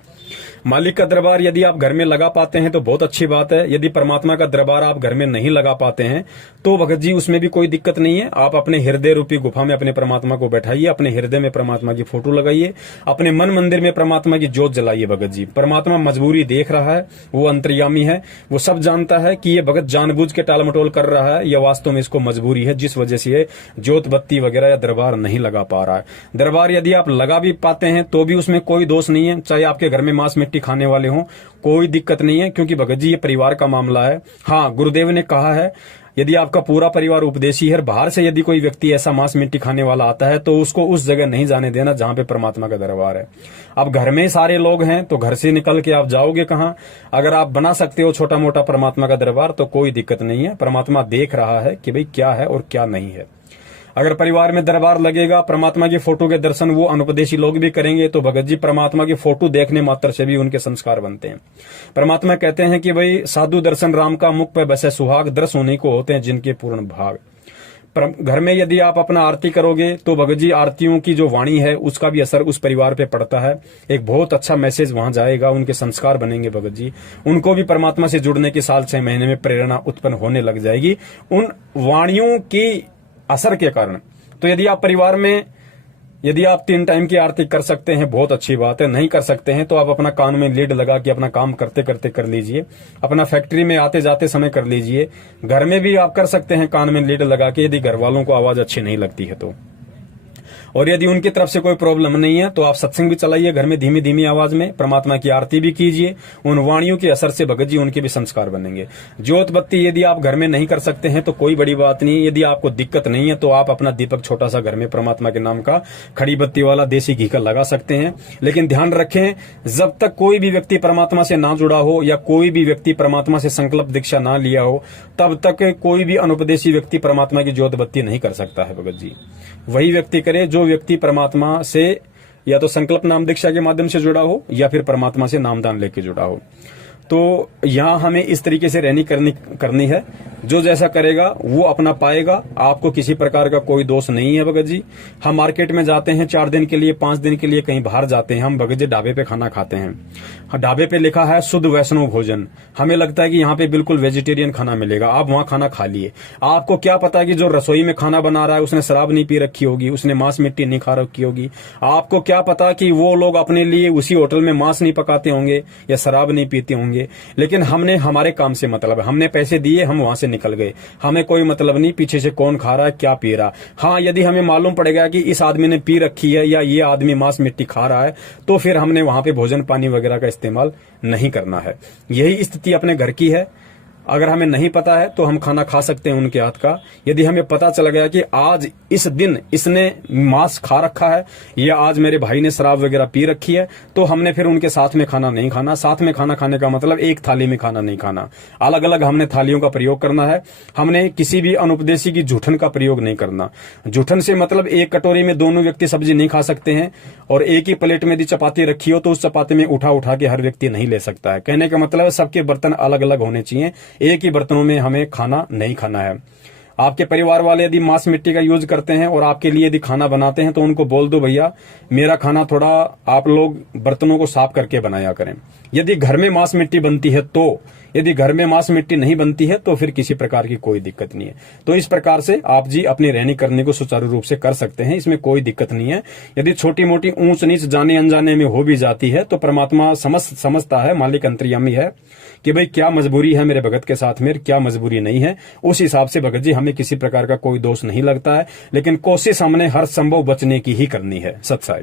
मालिक का दरबार यदि आप घर में लगा पाते हैं तो बहुत अच्छी बात है, यदि परमात्मा का दरबार आप घर में नहीं लगा पाते हैं तो भगत जी उसमें भी कोई दिक्कत नहीं है। आप अपने हृदय रूपी गुफा में अपने परमात्मा को बैठाइए, अपने हृदय में परमात्मा की फोटो लगाइए, अपने मन मंदिर में परमात्मा की ज्योत जलाइए। भगत जी, परमात्मा मजबूरी देख रहा है, वो अंतर्यामी है, वो सब जानता है कि ये भगत जानबूझ के टालमटोल कर रहा है या वास्तव में इसको मजबूरी है, जिस वजह से ये ज्योत बत्ती वगैरह या दरबार नहीं लगा पा रहा है। दरबार यदि आप लगा भी पाते हैं तो भी उसमें कोई दोष नहीं है, चाहे आपके घर में मांस मिट्टी खाने वाले हों, कोई दिक्कत नहीं है, क्योंकि भगत जी ये परिवार का मामला है। हाँ, गुरुदेव ने कहा है, यदि आपका पूरा परिवार उपदेशी है, बाहर से यदि कोई व्यक्ति ऐसा मांस मिट्टी खाने वाला आता है तो उसको उस जगह नहीं जाने देना जहां पे परमात्मा का दरबार है। अब घर में सारे लोग हैं तो घर से निकल के आप जाओगे कहां? अगर आप बना सकते हो छोटा मोटा परमात्मा का दरबार तो कोई दिक्कत नहीं है, परमात्मा देख रहा है कि भाई क्या है और क्या नहीं है। अगर परिवार में दरबार लगेगा, परमात्मा की फोटो के दर्शन वो अनुपदेशी लोग भी करेंगे तो भगत जी परमात्मा की फोटो देखने मात्र से भी उनके संस्कार बनते हैं। परमात्मा कहते हैं कि भाई साधु दर्शन राम का, मुख पे बसे सुहाग, दर्श होने को होते हैं जिनके पूर्ण भाग। घर में यदि आप अपना आरती करोगे तो भगत जी आरतियों की जो वाणी है उसका भी असर उस परिवार पे पड़ता है, एक बहुत अच्छा मैसेज वहां जाएगा, उनके संस्कार बनेंगे। भगत जी उनको भी परमात्मा से जुड़ने की 6 महीने में प्रेरणा उत्पन्न होने लग जाएगी उन वाणियों की असर के कारण। तो यदि आप परिवार में यदि आप 3 टाइम की आरती कर सकते हैं बहुत अच्छी बात है, नहीं कर सकते हैं तो आप अपना कान में लीड लगा के अपना काम करते करते कर लीजिए, अपना फैक्ट्री में आते जाते समय कर लीजिए, घर में भी आप कर सकते हैं कान में लीड लगा के, यदि घर वालों को आवाज अच्छी नहीं लगती है तो। और यदि उनकी तरफ से कोई प्रॉब्लम नहीं है तो आप सत्संग भी चलाइए घर में धीमी धीमी आवाज में, परमात्मा की आरती भी कीजिए, उन वाणियों के असर से भगत जी उनके भी संस्कार बनेंगे। ज्योत बत्ती यदि आप घर में नहीं कर सकते हैं तो कोई बड़ी बात नहीं, यदि आपको दिक्कत नहीं है तो आप अपना दीपक छोटा सा घर में परमात्मा के नाम का खड़ी बत्ती वाला देसी घी का लगा सकते हैं। लेकिन ध्यान रखें, जब तक कोई भी व्यक्ति परमात्मा से ना जुड़ा हो या कोई भी व्यक्ति परमात्मा से संकल्प दीक्षा ना लिया हो, तब तक कोई भी अनुपदेशी व्यक्ति परमात्मा की ज्योत बत्ती नहीं कर सकता है भगत जी। वही व्यक्ति करे जो व्यक्ति परमात्मा से या तो संकल्प नाम दीक्षा के माध्यम से जुड़ा हो या फिर परमात्मा से नामदान लेके जुड़ा हो। तो यहाँ हमें इस तरीके से रहनी करनी है, जो जैसा करेगा वो अपना पाएगा, आपको किसी प्रकार का कोई दोष नहीं है भगत जी। हम मार्केट में जाते हैं 4 दिन के लिए 5 दिन के लिए कहीं बाहर जाते हैं, हम भगत जी ढाबे पे खाना खाते हैं, ढाबे पे लिखा है शुद्ध वैष्णव भोजन, हमें लगता है कि यहाँ पे बिल्कुल वेजिटेरियन खाना मिलेगा, आप वहाँ खाना खा लिए। आपको क्या पता कि जो रसोई में खाना बना रहा है उसने शराब नहीं पी रखी होगी, उसने मांस मिट्टी नहीं खा रखी होगी, आपको क्या पता कि वो लोग अपने लिए उसी होटल में मांस नहीं पकाते होंगे या शराब नहीं पीते होंगे। लेकिन हमने हमारे काम से मतलब है, हमने पैसे दिए, हम वहां से निकल गए, हमें कोई मतलब नहीं पीछे से कौन खा रहा है क्या पी रहा। हाँ, यदि हमें मालूम पड़ेगा कि इस आदमी ने पी रखी है या ये आदमी मांस मिट्टी खा रहा है तो फिर हमने वहां पे भोजन पानी वगैरह का इस्तेमाल नहीं करना है। यही स्थिति अपने घर की है। अगर हमें नहीं पता है तो हम खाना खा सकते हैं उनके हाथ का। यदि हमें पता चल गया कि आज इस दिन इसने मांस खा रखा है या आज मेरे भाई ने शराब वगैरह पी रखी है तो हमने फिर उनके साथ में खाना नहीं खाना। साथ में खाना खाने का मतलब एक थाली में खाना नहीं खाना, अलग अलग हमने थालियों का प्रयोग करना है। हमने किसी भी अनुपदेशी की जूठन का प्रयोग नहीं करना। जूठन से मतलब एक कटोरी में दोनों व्यक्ति सब्जी नहीं खा सकते हैं और एक ही प्लेट में यदि चपाती रखी हो तो उस चपाती में उठा उठा के हर व्यक्ति नहीं ले सकता है। कहने का मतलब सबके बर्तन अलग अलग होने चाहिए, एक ही बर्तनों में हमें खाना नहीं खाना है। आपके परिवार वाले यदि मांस मिट्टी का यूज करते हैं और आपके लिए यदि खाना बनाते हैं तो उनको बोल दो भैया मेरा खाना थोड़ा आप लोग बर्तनों को साफ करके बनाया करें। यदि घर में मांस मिट्टी बनती है तो, यदि घर में मांस मिट्टी नहीं बनती है तो फिर किसी प्रकार की कोई दिक्कत नहीं है। तो इस प्रकार से आप जी अपनी रहनी करने को सुचारू रूप से कर सकते हैं, इसमें कोई दिक्कत नहीं है। यदि छोटी मोटी ऊंच नीच जाने अनजाने में हो भी जाती है तो परमात्मा समझता है, मालिक अंतर्यामी है कि भाई क्या मजबूरी है मेरे भगत के साथ में, क्या मजबूरी नहीं है। उस हिसाब से भगत जी हमें किसी प्रकार का कोई दोष नहीं लगता है, लेकिन कोशिश हमने हर संभव बचने की ही करनी है। सत्साई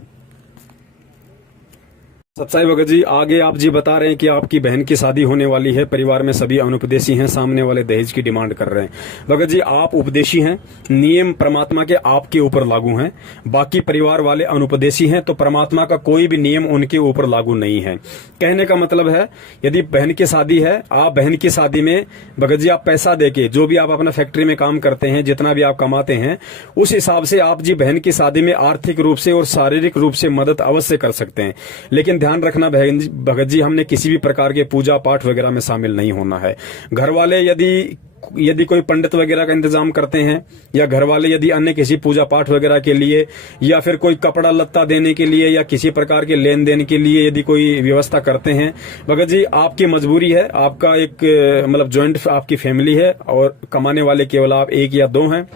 सत्साई भगत जी, आगे आप जी बता रहे हैं कि आपकी बहन की शादी होने वाली है, परिवार में सभी अनुपदेशी हैं, सामने वाले दहेज की डिमांड कर रहे हैं। भगत जी आप उपदेशी हैं, नियम परमात्मा के आपके ऊपर लागू हैं, बाकी परिवार वाले अनुपदेशी हैं तो परमात्मा का कोई भी नियम उनके ऊपर लागू नहीं है। कहने का मतलब है यदि बहन की शादी है, आप बहन की शादी में भगत जी आप पैसा देके, जो भी आप अपना फैक्ट्री में काम करते हैं, जितना भी आप कमाते हैं उस हिसाब से आप जी बहन की शादी में आर्थिक रूप से और शारीरिक रूप से मदद अवश्य कर सकते हैं। लेकिन ध्यान रखना भगत जी हमने किसी भी प्रकार के पूजा पाठ वगैरह में शामिल नहीं होना है। घर वाले यदि कोई पंडित वगैरह का इंतजाम करते हैं या घर वाले यदि अन्य किसी पूजा पाठ वगैरह के लिए या फिर कोई कपड़ा लत्ता देने के लिए या किसी प्रकार के लेन देन के लिए यदि कोई व्यवस्था करते हैं, भगत जी आपकी मजबूरी है, आपका एक मतलब ज्वाइंट आपकी फैमिली है और कमाने वाले केवल आप 1 या 2 हैं।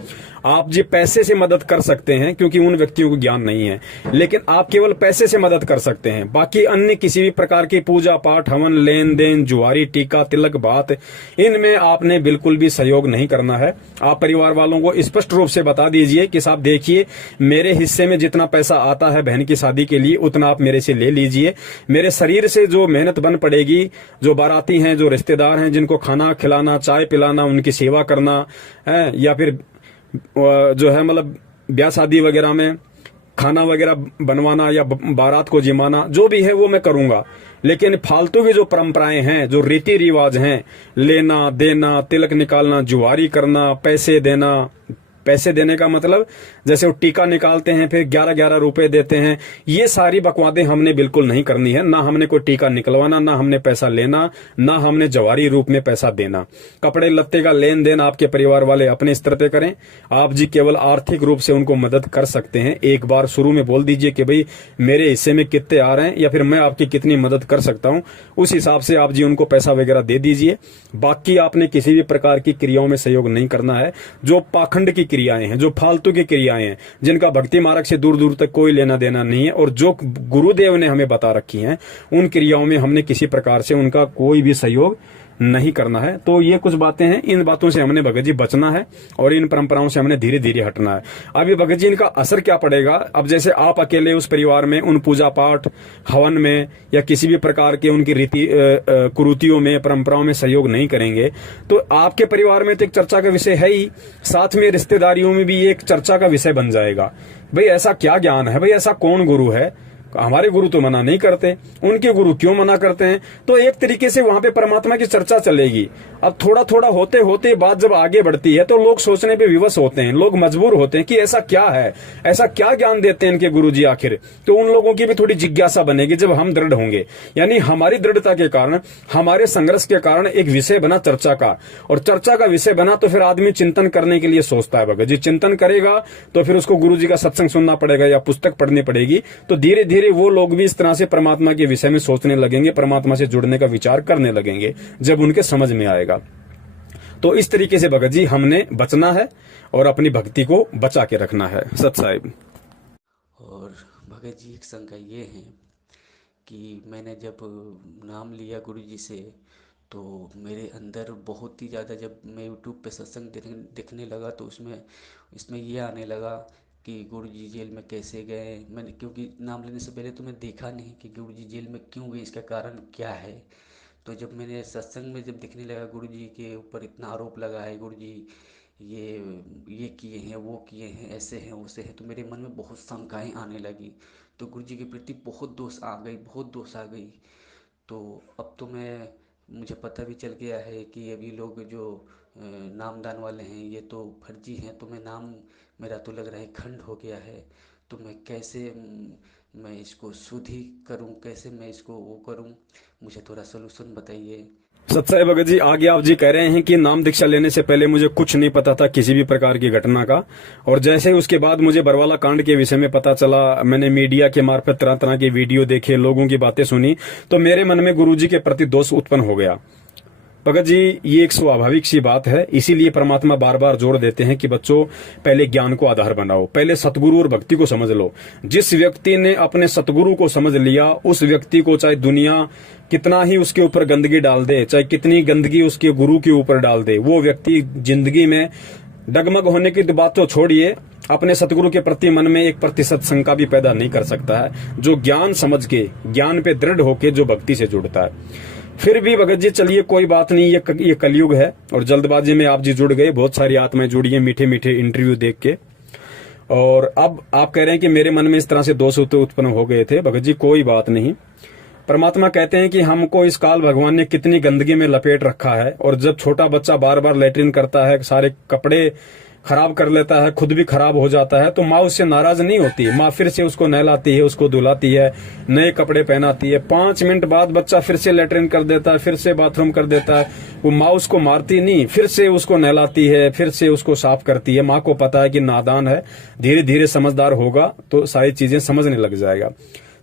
आप जी पैसे से मदद कर सकते हैं क्योंकि उन व्यक्तियों को ज्ञान नहीं है, लेकिन आप केवल पैसे से मदद कर सकते हैं। बाकी अन्य किसी भी प्रकार की पूजा पाठ हवन लेन देन जुआरी टीका तिलक बात इनमें आपने बिल्कुल भी सहयोग नहीं करना है। आप परिवार वालों को स्पष्ट रूप से बता दीजिए कि साहब देखिए मेरे हिस्से में जितना पैसा आता है बहन की शादी के लिए उतना आप मेरे से ले लीजिए। मेरे शरीर से जो मेहनत बन पड़ेगी, जो बाराती हैं, जो रिश्तेदार हैं, जिनको खाना खिलाना चाय पिलाना उनकी सेवा करना है या फिर जो है मतलब ब्याह शादी वगैरह में खाना वगैरह बनवाना या बारात को जिमाना जो भी है वो मैं करूंगा। लेकिन फालतू की जो परंपराएं हैं, जो रीति रिवाज हैं, लेना देना तिलक निकालना जुआरी करना पैसे देना, पैसे देने का मतलब जैसे वो टीका निकालते हैं फिर 11-11 रुपए देते हैं, ये सारी बकवादें हमने बिल्कुल नहीं करनी है। ना हमने कोई टीका निकलवाना, ना हमने पैसा लेना, ना हमने जवारी रूप में पैसा देना। कपड़े लत्ते का लेन देन आपके परिवार वाले अपने स्तर पे करें। आप जी केवल आर्थिक रूप से उनको मदद कर सकते हैं। एक बार शुरू में बोल दीजिए कि भाई मेरे हिस्से में कितने आ रहे हैं या फिर मैं आपकी कितनी मदद कर सकता हूं, उस हिसाब से आप जी उनको पैसा वगैरह दे दीजिए। बाकी आपने किसी भी प्रकार की क्रियाओं में सहयोग नहीं करना है। जो पाखंड की क्रियाएं हैं, जो फालतू की क्रियाएं हैं, जिनका भक्ति मार्ग से दूर दूर तक कोई लेना देना नहीं है, और जो गुरुदेव ने हमें बता रखी हैं उन क्रियाओं में हमने किसी प्रकार से उनका कोई भी सहयोग नहीं करना है। तो ये कुछ बातें हैं, इन बातों से हमने भगत जी बचना है और इन परंपराओं से हमने धीरे धीरे हटना है। अब ये भगत जी इनका असर क्या पड़ेगा, अब जैसे आप अकेले उस परिवार में उन पूजा पाठ हवन में या किसी भी प्रकार के उनकी रीति कुरीतियों में परंपराओं में सहयोग नहीं करेंगे, तो आपके परिवार में तो एक चर्चा का विषय है ही, साथ में रिश्तेदारियों में भी एक चर्चा का विषय बन जाएगा। भाई ऐसा क्या ज्ञान है, भाई ऐसा कौन गुरु है, हमारे गुरु तो मना नहीं करते, उनके गुरु क्यों मना करते हैं। तो एक तरीके से वहां पे परमात्मा की चर्चा चलेगी। अब थोड़ा थोड़ा होते होते बात जब आगे बढ़ती है तो लोग सोचने पे विवश होते हैं, लोग मजबूर होते हैं कि ऐसा क्या है, ऐसा क्या ज्ञान देते हैं इनके गुरु जी आखिर। तो उन लोगों की भी थोड़ी जिज्ञासा बनेगी जब हम दृढ़ होंगे, यानी हमारी दृढ़ता के कारण, हमारे संघर्ष के कारण एक विषय बना चर्चा का, और चर्चा का विषय बना तो फिर आदमी चिंतन करने के लिए सोचता है। भगत जी चिंतन करेगा तो फिर उसको गुरु जी का सत्संग सुनना पड़ेगा या पुस्तक पढ़नी पड़ेगी, तो धीरे धीरे वो लोग भी इस तरह से परमात्मा के विषय में सोचने लगेंगे, परमात्मा से जुड़ने का विचार करने लगेंगे जब उनके समझ में आएगा। तो इस तरीके से भगत जी हमने बचना है और अपनी भक्ति को बचा के रखना है। सत साहिब। और भगत जी एक शंका ये है कि मैंने जब नाम लिया गुरु जी से तो मेरे अंदर बहुत ही ज़्यादा, जब मैं यूट्यूब पे सत्संग देखने लगा तो इसमें ये आने लगा कि गुरु जी जेल में कैसे गए। मैंने, क्योंकि नाम लेने से पहले तो मैं देखा नहीं कि गुरु जी जेल में क्यों गए, इसका कारण क्या है। तो जब मैंने सत्संग में जब दिखने लगा गुरु जी के ऊपर इतना आरोप लगा है, गुरु जी ये किए हैं, वो किए हैं, ऐसे हैं, वैसे हैं, तो मेरे मन में बहुत शंकाएं आने लगी। तो गुरु जी के प्रति बहुत दोष आ गई। तो अब तो मुझे पता भी चल गया है कि अभी लोग जो नामदान वाले हैं ये तो फर्जी हैं। तो मेरा तो लग रहा है खंड हो गया है। तो मैं कैसे मैं इसको शुद्धि करूं, कैसे मैं इसको वो करूं, मुझे थोड़ा सोल्यूशन बताइए। सत्साई भगत जी, आगे आप जी कह रहे हैं कि नाम दीक्षा लेने से पहले मुझे कुछ नहीं पता था किसी भी प्रकार की घटना का, और जैसे ही उसके बाद मुझे बरवाला कांड के विषय में पता चला, मैंने मीडिया के मार्फत तरह तरह के वीडियो देखे, लोगों की बातें सुनी, तो मेरे मन में गुरु जी के प्रति दोष उत्पन्न हो गया। भगत जी ये एक स्वाभाविक सी बात है, इसीलिए परमात्मा बार बार जोर देते हैं कि बच्चों पहले ज्ञान को आधार बनाओ, पहले सतगुरु और भक्ति को समझ लो। जिस व्यक्ति ने अपने सतगुरु को समझ लिया, उस व्यक्ति को चाहे दुनिया कितना ही उसके ऊपर गंदगी डाल दे, चाहे कितनी गंदगी उसके गुरु के ऊपर डाल दे, वो व्यक्ति जिंदगी में डगमग होने की तो बात तो छोड़िए, अपने सतगुरु के प्रति मन में 1% शंका भी पैदा नहीं कर सकता है, जो ज्ञान समझ के, ज्ञान पे दृढ़ होके जो भक्ति से जुड़ता है। फिर भी भगत जी चलिए कोई बात नहीं, ये कलयुग है और जल्दबाजी में आप जी जुड़ गए, बहुत सारी आत्माएं जुड़ी हैं मीठे मीठे इंटरव्यू देख के, और अब आप कह रहे हैं कि मेरे मन में इस तरह से दोष उत्पन्न हो गए थे। भगत जी कोई बात नहीं, परमात्मा कहते हैं कि हमको इस काल भगवान ने कितनी गंदगी में लपेट रखा है, और जब छोटा बच्चा बार बार लैट्रिन करता है, सारे कपड़े खराब कर लेता है, खुद भी खराब हो जाता है, तो माँ उससे नाराज नहीं होती, माँ फिर से उसको नहलाती है, उसको धुलाती है, नए कपड़े पहनाती है। 5 मिनट बाद बच्चा फिर से लैट्रिन कर देता है, फिर से बाथरूम कर देता है, वो माँ उसको मारती नहीं, फिर से उसको नहलाती है, फिर से उसको साफ करती है। माँ को पता है कि नादान है, धीरे धीरे समझदार होगा तो सारी चीजें समझने लग जाएगा।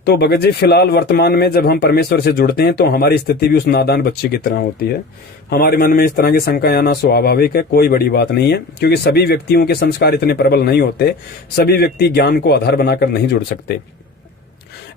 तो भगत जी फिलहाल वर्तमान में जब हम परमेश्वर से जुड़ते हैं तो हमारी स्थिति भी उस नादान बच्चे की तरह होती है। हमारे मन में इस तरह की शंकाएं आना स्वाभाविक है, कोई बड़ी बात नहीं है, क्योंकि सभी व्यक्तियों के संस्कार इतने प्रबल नहीं होते, सभी व्यक्ति ज्ञान को आधार बनाकर नहीं जुड़ सकते।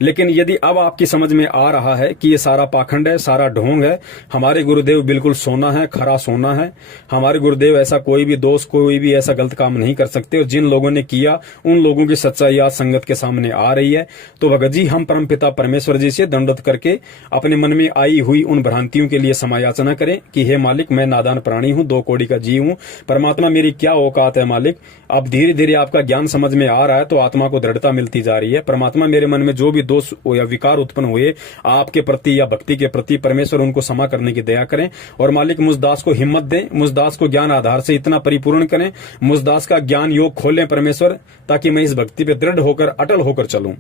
लेकिन यदि अब आपकी समझ में आ रहा है कि ये सारा पाखंड है, सारा ढोंग है, हमारे गुरुदेव बिल्कुल सोना है, खरा सोना है, हमारे गुरुदेव ऐसा कोई भी दोष, कोई भी ऐसा गलत काम नहीं कर सकते, और जिन लोगों ने किया उन लोगों की सच्चाई आज संगत के सामने आ रही है। तो भगत जी हम परमपिता परमेश्वर जी से दंडवत करके अपने मन में आई हुई उन भ्रांतियों के लिए समायाचना करें कि हे मालिक, मैं नादान प्राणी हूं, 2 कौड़ी का जीव हूं, परमात्मा मेरी क्या औकात है मालिक। अब धीरे धीरे आपका ज्ञान समझ में आ रहा है तो आत्मा को दृढ़ता मिलती जा रही है। परमात्मा मेरे मन में जो भी दोष या विकार उत्पन्न हुए आपके प्रति या भक्ति के प्रति, परमेश्वर उनको क्षमा करने की दया करें, और मालिक मुझदास को हिम्मत दें, मुझदास को ज्ञान आधार से इतना परिपूर्ण करें, मुझदास का ज्ञान योग खोलें परमेश्वर, ताकि मैं इस भक्ति पे दृढ़ होकर अटल होकर चलूं।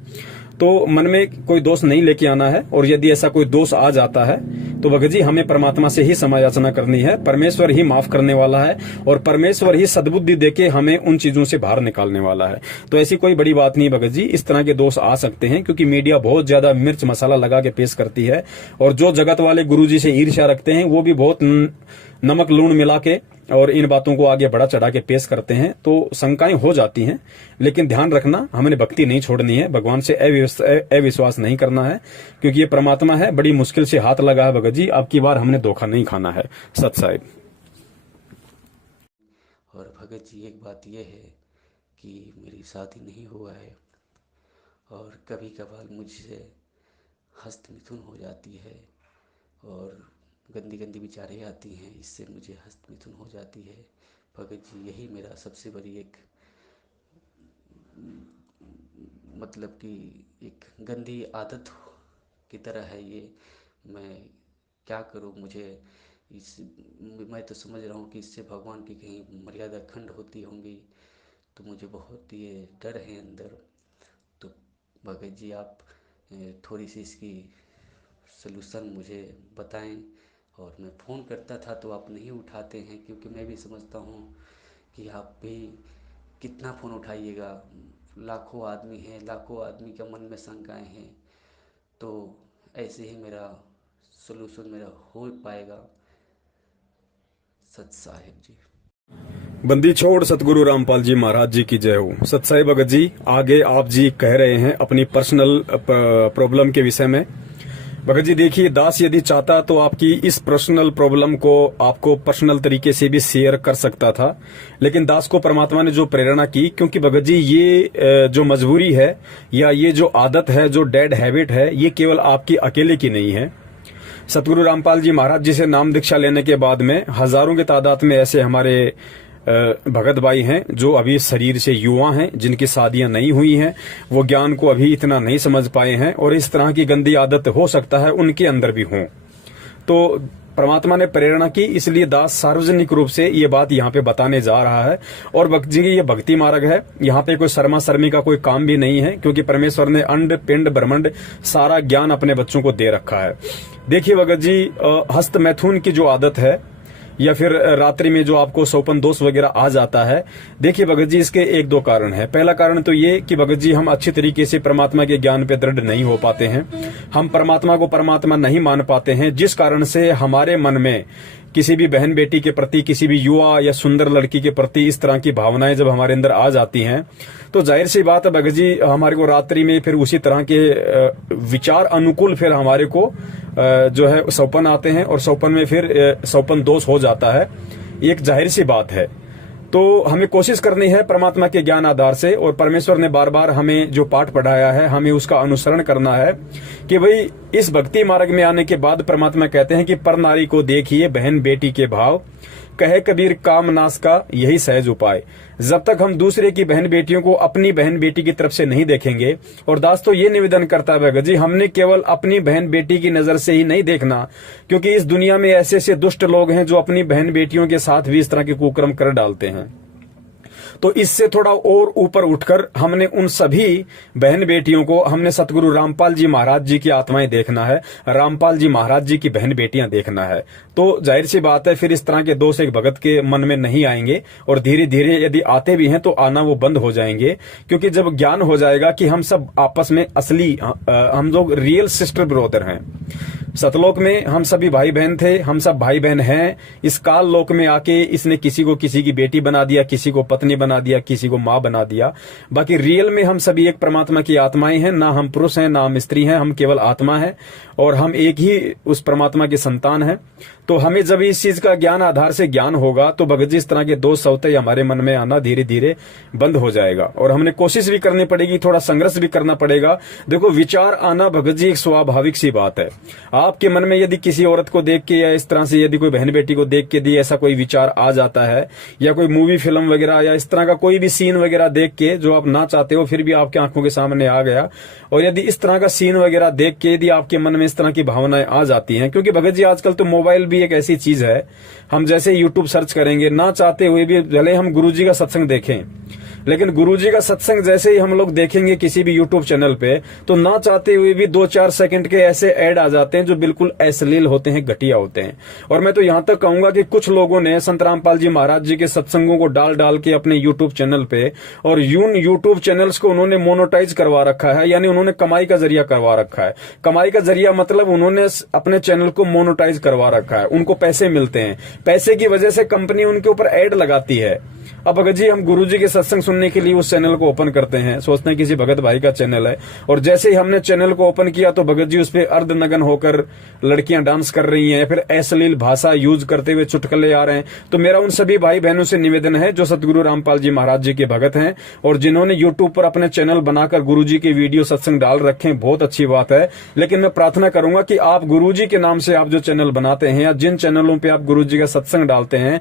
तो मन में कोई दोष नहीं लेके आना है, और यदि ऐसा कोई दोष आ जाता है तो भगत जी हमें परमात्मा से ही समायाचना करनी है, परमेश्वर ही माफ करने वाला है, और परमेश्वर ही सद्बुद्धि देके हमें उन चीजों से बाहर निकालने वाला है। तो ऐसी कोई बड़ी बात नहीं भगत जी, इस तरह के दोष आ सकते हैं क्योंकि मीडिया बहुत ज्यादा मिर्च मसाला लगा के पेश करती है, और जो जगत वाले गुरु जी से ईर्ष्या रखते हैं वो भी बहुत नमक लूण मिला के और इन बातों को आगे बढ़ा चढ़ा के पेश करते हैं तो शंकाएं हो जाती हैं। लेकिन ध्यान रखना, हमने भक्ति नहीं छोड़नी है, भगवान से अविश्वास नहीं करना है, क्योंकि ये परमात्मा है। बड़ी मुश्किल से हाथ लगा है भगत जी, अब की बार हमने धोखा नहीं खाना है। सत साहिब। और भगत जी एक बात यह है कि मेरी शादी नहीं हुआ है और कभी कभार मुझसे हस्त मिथुन हो जाती है और गंदी गंदी विचारें आती हैं, इससे मुझे हस्त मिथुन हो जाती है। भगत जी यही मेरा सबसे बड़ी एक मतलब कि एक गंदी आदत की तरह है ये। मैं क्या करूं, मुझे इस मैं तो समझ रहा हूँ कि इससे भगवान की कहीं मर्यादा खंड होती होंगी, तो मुझे बहुत ये डर है अंदर। तो भगत जी आप थोड़ी सी इसकी सलूशन मुझे बताएं। और मैं फ़ोन करता था तो आप नहीं उठाते हैं, क्योंकि मैं भी समझता हूँ कि आप भी कितना फ़ोन उठाइएगा, लाखों आदमी हैं, लाखों आदमी के मन में शंकाएं हैं, तो ऐसे ही मेरा सलूशन मेरा हो पाएगा। सत साहिब जी। बंदी छोड़ सतगुरु रामपाल जी महाराज जी की जय हो। सत साहिब भगत जी, आगे आप जी कह रहे हैं अपनी पर्सनल प्रॉब्लम के विषय में। भगत जी देखिए, दास यदि चाहता तो आपकी इस पर्सनल प्रॉब्लम को आपको पर्सनल तरीके से भी शेयर कर सकता था, लेकिन दास को परमात्मा ने जो प्रेरणा की, क्योंकि भगत जी ये जो मजबूरी है या ये जो आदत है, जो डेड हैबिट है, ये केवल आपकी अकेले की नहीं है। सतगुरु रामपाल जी महाराज जी से नाम दीक्षा लेने के बाद में हजारों की तादाद में ऐसे हमारे भगत भाई हैं जो अभी शरीर से युवा हैं, जिनकी शादियां नहीं हुई हैं, वो ज्ञान को अभी इतना नहीं समझ पाए हैं और इस तरह की गंदी आदत हो सकता है उनके अंदर भी हो। तो परमात्मा ने प्रेरणा की, इसलिए दास सार्वजनिक रूप से ये बात यहाँ पे बताने जा रहा है। और भक्त जी ये भक्ति मार्ग है, यहाँ पे कोई शर्मा शर्मी का कोई काम भी नहीं है, क्योंकि परमेश्वर ने अंड पिंड ब्रह्मांड सारा ज्ञान अपने बच्चों को दे रखा है। देखिए भगत जी, हस्त मैथुन की जो आदत है या फिर रात्रि में जो आपको सौपन दोष वगैरह आ जाता है, देखिए भगत जी इसके एक दो कारण है। पहला कारण तो ये कि भगत जी हम अच्छी तरीके से परमात्मा के ज्ञान पे दृढ़ नहीं हो पाते हैं, हम परमात्मा को परमात्मा नहीं मान पाते हैं, जिस कारण से हमारे मन में किसी भी बहन बेटी के प्रति, किसी भी युवा या सुंदर लड़की के प्रति इस तरह की भावनाएं जब हमारे अंदर आ जाती हैं, तो जाहिर सी बात है भगत जी हमारे को रात्रि में फिर उसी तरह के विचार अनुकूल फिर हमारे को जो है सौपन आते हैं और सौपन में फिर सौपन दोष हो जाता है। एक जाहिर सी बात है। तो हमें कोशिश करनी है परमात्मा के ज्ञान आधार से, और परमेश्वर ने बार बार हमें जो पाठ पढ़ाया है हमें उसका अनुसरण करना है कि भाई इस भक्ति मार्ग में आने के बाद परमात्मा कहते हैं कि पर नारी को देखिए बहन बेटी के भाव, कहे कबीर काम नाश का यही सहज उपाय। जब तक हम दूसरे की बहन बेटियों को अपनी बहन बेटी की तरफ से नहीं देखेंगे, और दास तो ये निवेदन करता है भगत जी, हमने केवल अपनी बहन बेटी की नजर से ही नहीं देखना, क्योंकि इस दुनिया में ऐसे ऐसे दुष्ट लोग हैं जो अपनी बहन बेटियों के साथ भी इस तरह के कुकर्म कर डालते हैं। तो इससे थोड़ा और ऊपर उठकर हमने उन सभी बहन बेटियों को, हमने सतगुरु रामपाल जी महाराज जी की आत्माएं देखना है, रामपाल जी महाराज जी की बहन बेटियां देखना है। तो जाहिर सी बात है फिर इस तरह के दोष एक भगत के मन में नहीं आएंगे, और धीरे धीरे यदि आते भी हैं तो आना वो बंद हो जाएंगे, क्योंकि जब ज्ञान हो जाएगा कि हम सब आपस में असली, हम लोग रियल सिस्टर ब्रदर हैं। सतलोक में हम सभी भाई बहन थे, हम सब भाई बहन हैं। इस काल लोक में आके इसने किसी को किसी की बेटी बना दिया, किसी को पत्नी बना दिया, किसी को माँ बना दिया। बाकी रियल में हम सभी एक परमात्मा की आत्माएं हैं, ना हम पुरुष हैं ना हम स्त्री हैं, हम केवल आत्मा है और हम एक ही उस परमात्मा के संतान हैं। तो हमें जब इस चीज का ज्ञान आधार से ज्ञान होगा तो भगत जी इस तरह के दोष सौते हमारे मन में आना धीरे धीरे बंद हो जाएगा, और हमने कोशिश भी करनी पड़ेगी, थोड़ा संघर्ष भी करना पड़ेगा। देखो विचार आना भगत जी एक स्वाभाविक सी बात है। आपके मन में यदि किसी औरत को देख के या इस तरह से यदि कोई बहन बेटी को देख के यदि ऐसा कोई विचार आ जाता है, या कोई मूवी फिल्म वगैरह या इस तरह का कोई भी सीन वगैरह देख के जो आप ना चाहते हो फिर भी आपके आंखों के सामने आ गया, और यदि इस तरह का सीन वगैरह देख के यदि आपके मन में इस तरह की भावनाएं आ जाती हैं, क्योंकि भगत जी आजकल तो मोबाइल भी एक ऐसी चीज है, हम जैसे यूट्यूब सर्च करेंगे ना चाहते हुए भी, भले हम गुरुजी का सत्संग देखें, लेकिन गुरुजी का सत्संग जैसे ही हम लोग देखेंगे किसी भी यूट्यूब चैनल पे, तो ना चाहते हुए भी 2-4 सेकंड के ऐसे ऐड आ जाते हैं जो बिल्कुल अश्लील होते हैं, घटिया होते हैं। और मैं तो यहां तक कहूंगा कि कुछ लोगों ने संत रामपाल जी महाराज जी के सत्संगों को डाल डाल के अपने यूट्यूब चैनल पे, और यूट्यूब चैनल्स को उन्होंने मोनेटाइज करवा रखा है, यानी उन्होंने कमाई का जरिया करवा रखा है। कमाई का जरिया मतलब उन्होंने अपने चैनल को मोनेटाइज करवा रखा है, उनको पैसे मिलते हैं, पैसे की वजह से कंपनी उनके ऊपर ऐड लगाती है। अब भगत जी हम गुरुजी के सत्संग सुनने के लिए उस चैनल को ओपन करते हैं, सोचते हैं किसी भगत भाई का चैनल है, और जैसे ही हमने चैनल को ओपन किया तो भगत जी उस पर अर्धनग्न होकर लड़कियां डांस कर रही हैं, फिर अश्लील भाषा यूज करते हुए चुटकुले आ रहे हैं। तो मेरा उन सभी भाई बहनों से निवेदन है जो सतगुरु रामपाल जी महाराज जी के भगत हैं और जिन्होंने यूट्यूब पर अपने चैनल बनाकर गुरुजी के वीडियो सत्संग डाल रखे हैं, बहुत अच्छी बात है, लेकिन मैं प्रार्थना करूंगा कि आप गुरुजी के नाम से आप जो चैनल बनाते हैं या जिन चैनलों पर आप गुरुजी का सत्संग डालते हैं,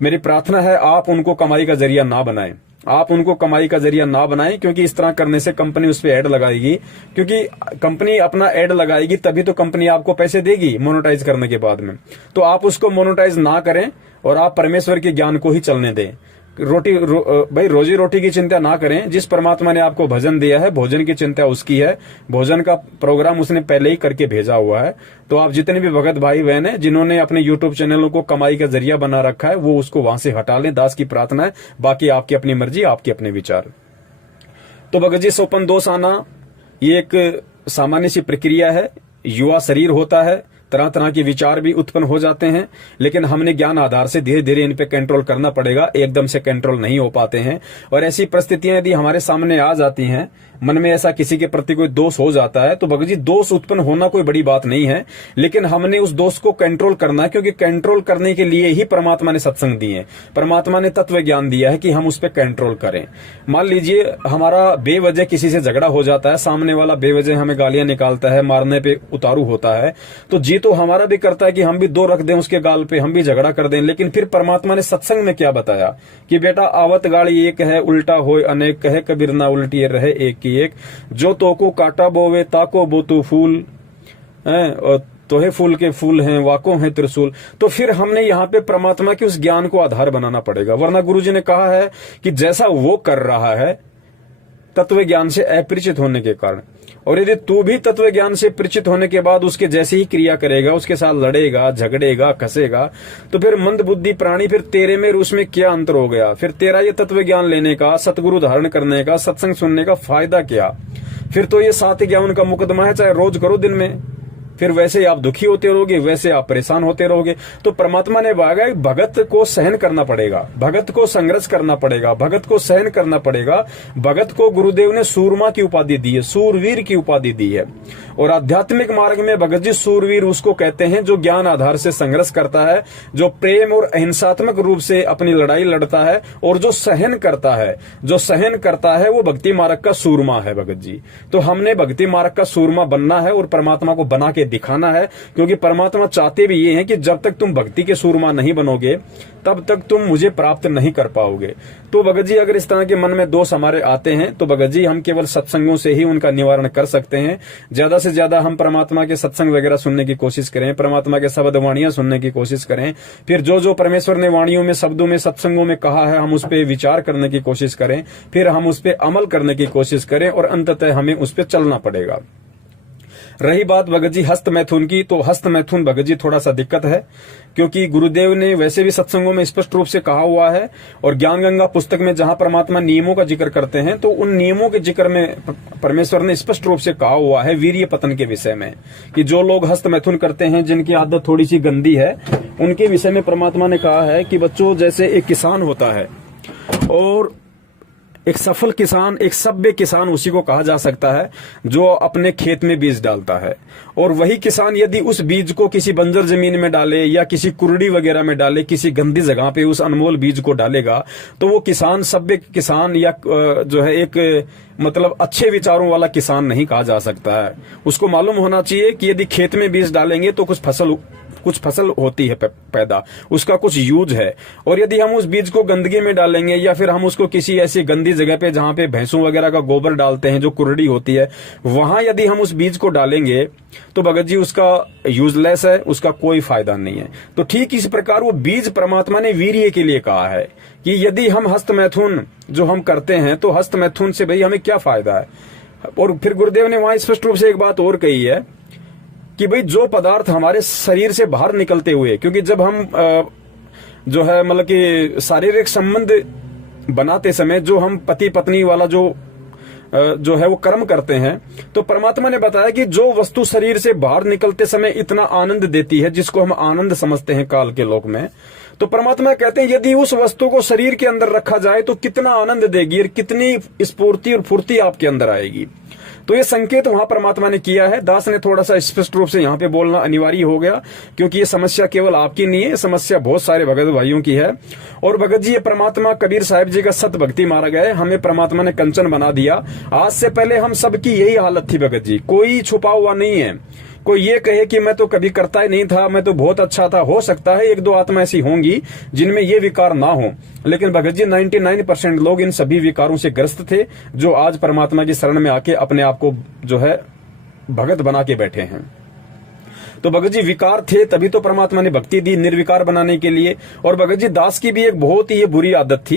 मेरी प्रार्थना है आप उनको कमाई का जरिया ना बनाएं। आप उनको कमाई का जरिया ना बनाएं, क्योंकि इस तरह करने से कंपनी उस पर ऐड लगाएगी, क्योंकि कंपनी अपना ऐड लगाएगी तभी तो कंपनी आपको पैसे देगी मोनेटाइज करने के बाद में। तो आप उसको मोनेटाइज ना करें और आप परमेश्वर के ज्ञान को ही चलने दें। भाई रोजी रोटी की चिंता ना करें, जिस परमात्मा ने आपको भजन दिया है भोजन की चिंता उसकी है, भोजन का प्रोग्राम उसने पहले ही करके भेजा हुआ है। तो आप जितने भी भगत भाई बहन हैं जिन्होंने अपने यूट्यूब चैनलों को कमाई का जरिया बना रखा है, वो उसको वहां से हटा लें, दास की प्रार्थना है। बाकी आपकी अपनी मर्जी, आपके अपने विचार। तो भगत जी सोपन दोष आना ये एक सामान्य सी प्रक्रिया है, युवा शरीर होता है, तरह तरह के विचार भी उत्पन्न हो जाते हैं, लेकिन हमने ज्ञान आधार से धीरे धीरे इन पे कंट्रोल करना पड़ेगा, एकदम से कंट्रोल नहीं हो पाते हैं। और ऐसी परिस्थितियां यदि हमारे सामने आ जाती हैं, मन में ऐसा किसी के प्रति कोई दोष हो जाता है, तो भगत जी दोष उत्पन्न होना कोई बड़ी बात नहीं है, लेकिन हमने उस दोष को कंट्रोल करना है, क्योंकि कंट्रोल करने के लिए ही परमात्मा ने सत्संग दिए, परमात्मा ने तत्व ज्ञान दिया है कि हम उस पर कंट्रोल करें। मान लीजिए हमारा बेवजह किसी से झगड़ा हो जाता है, सामने वाला बेवजह हमें गालियां निकालता है, मारने पे उतारू होता है, तो जी तो हमारा भी करता है कि हम भी 2 रख दें उसके गाल पे, हम भी झगड़ा कर दें। लेकिन फिर परमात्मा ने सत्संग में क्या बताया कि बेटा आवत गाड़ी एक है, उल्टा होए अनेक, कहे कबीर ना उल्टी रहे एक की एक, जो तो को काटा बोवे ताको बोतु फूल है, और तोहे फूल के फूल हैं, वाको हैं त्रिशूल। तो फिर हमने यहाँ पे परमात्मा के उस ज्ञान को आधार बनाना पड़ेगा, वरना गुरुजी ने कहा है कि जैसा वो कर रहा है तत्व ज्ञान से अपरिचित होने के कारण, और यदि तू भी तत्व ज्ञान से परिचित होने के बाद उसके जैसे ही क्रिया करेगा, उसके साथ लड़ेगा, झगड़ेगा, कसेगा, तो फिर मंद बुद्धि प्राणी, फिर तेरे में उसमें क्या अंतर हो गया? फिर तेरा ये तत्व ज्ञान लेने का, सतगुरु धारण करने का, सत्संग सुनने का फायदा क्या? फिर तो ये 7 ज्ञान का मुकदमा है, चाहे रोज करो दिन में, फिर वैसे ही आप दुखी होते रहोगे, वैसे आप परेशान होते रहोगे। तो परमात्मा ने भागा भगत को सहन करना पड़ेगा, भगत को संघर्ष करना पड़ेगा, भगत को सहन करना पड़ेगा। भगत को गुरुदेव ने सूरमा की उपाधि दी है, सूरवीर की उपाधि दी है। और आध्यात्मिक मार्ग में भगत जी सूरवीर उसको कहते हैं जो ज्ञान आधार से संघर्ष करता है, जो प्रेम और अहिंसात्मक रूप से अपनी लड़ाई लड़ता है, और जो सहन करता है, जो सहन करता है वो भक्ति मार्ग का सूरमा है भगत जी। तो हमने भक्ति मार्ग का सूरमा बनना है और परमात्मा को बना के दिखाना है, क्योंकि परमात्मा चाहते भी ये हैं कि जब तक तुम भक्ति के सूरमा नहीं बनोगे तब तक तुम मुझे प्राप्त नहीं कर पाओगे। तो भगत जी अगर इस तरह के मन में दोष हमारे आते हैं तो भगत जी हम केवल सत्संगों से ही उनका निवारण कर सकते हैं। ज्यादा से ज्यादा हम परमात्मा के सत्संग वगैरह सुनने की कोशिश करें, परमात्मा के शब्द वाणियां सुनने की कोशिश करें, फिर जो जो परमेश्वर ने वाणियों में, शब्दों में, सत्संगों में कहा है हम उस पर विचार करने की कोशिश करें, फिर हम उस पर अमल करने की कोशिश करें, और अंततः हमें उस पर चलना पड़ेगा। रही बात भगत जी हस्त मैथुन की, तो हस्त मैथुन भगत जी थोड़ा सा दिक्कत है, क्योंकि गुरुदेव ने वैसे भी सत्संगों में स्पष्ट रूप से कहा हुआ है, और ज्ञान गंगा पुस्तक में जहां परमात्मा नियमों का जिक्र करते हैं तो उन नियमों के जिक्र में परमेश्वर ने स्पष्ट रूप से कहा हुआ है वीर्य पतन के विषय में, कि जो लोग हस्त मैथुन करते हैं, जिनकी आदत थोड़ी सी गंदी है, उनके विषय में परमात्मा ने कहा है कि बच्चों जैसे एक किसान होता है, और एक सफल किसान, एक सभ्य किसान उसी को कहा जा सकता है जो अपने खेत में बीज डालता है। और वही किसान यदि उस बीज को किसी बंजर जमीन में डाले या किसी कुरड़ी वगैरह में डाले, किसी गंदी जगह पे उस अनमोल बीज को डालेगा, तो वो किसान सभ्य किसान या जो है एक मतलब अच्छे विचारों वाला किसान नहीं कहा जा सकता है। उसको मालूम होना चाहिए कि यदि खेत में बीज डालेंगे तो कुछ फसल कुछ फसल होती है पैदा, उसका कुछ यूज है। और यदि हम उस बीज को गंदगी में डालेंगे या फिर हम उसको किसी ऐसी गंदी जगह पे जहां पे भैंसों वगैरह का गोबर डालते हैं, जो कुरड़ी होती है, वहां यदि हम उस बीज को डालेंगे तो भगत जी उसका यूजलेस है, उसका कोई फायदा नहीं है। तो ठीक इस प्रकार वो बीज परमात्मा ने वीर्य के लिए कहा है कि यदि हम हस्त मैथुन जो हम करते हैं तो हस्त मैथुन से भाई हमें क्या फायदा है। और फिर गुरुदेव ने वहां स्पष्ट रूप से एक बात और कही है कि भाई जो पदार्थ हमारे शरीर से बाहर निकलते हुए, क्योंकि जब हम जो है मतलब कि शारीरिक संबंध बनाते समय जो हम पति पत्नी वाला जो है वो कर्म करते हैं, तो परमात्मा ने बताया कि जो वस्तु शरीर से बाहर निकलते समय इतना आनंद देती है, जिसको हम आनंद समझते हैं काल के लोक में, तो परमात्मा कहते हैं यदि उस वस्तु को शरीर के अंदर रखा जाए तो कितना आनंद देगी और कितनी स्फूर्ति और फुर्ती आपके अंदर आएगी। तो ये संकेत वहां परमात्मा ने किया है। दास ने थोड़ा सा स्पष्ट रूप से यहाँ पे बोलना अनिवार्य हो गया, क्योंकि ये समस्या केवल आपकी नहीं है, समस्या बहुत सारे भगत भाइयों की है। और भगत जी, ये परमात्मा कबीर साहिब जी का सत भक्ति मारा गया, हमें परमात्मा ने कंचन बना दिया। आज से पहले हम सबकी यही हालत थी भगत जी, कोई छुपा हुआ नहीं है। कोई ये कहे कि मैं तो कभी करता ही नहीं था, मैं तो बहुत अच्छा था, हो सकता है एक दो आत्मा ऐसी होंगी जिनमें ये विकार ना हो, लेकिन भगत जी 99% लोग इन सभी विकारों से ग्रस्त थे, जो आज परमात्मा की शरण में आके अपने आप को जो है भगत बना के बैठे हैं। तो भगत जी विकार थे, तभी तो परमात्मा ने भक्ति दी निर्विकार बनाने के लिए। और भगत जी दास की भी एक बहुत ही बुरी आदत थी,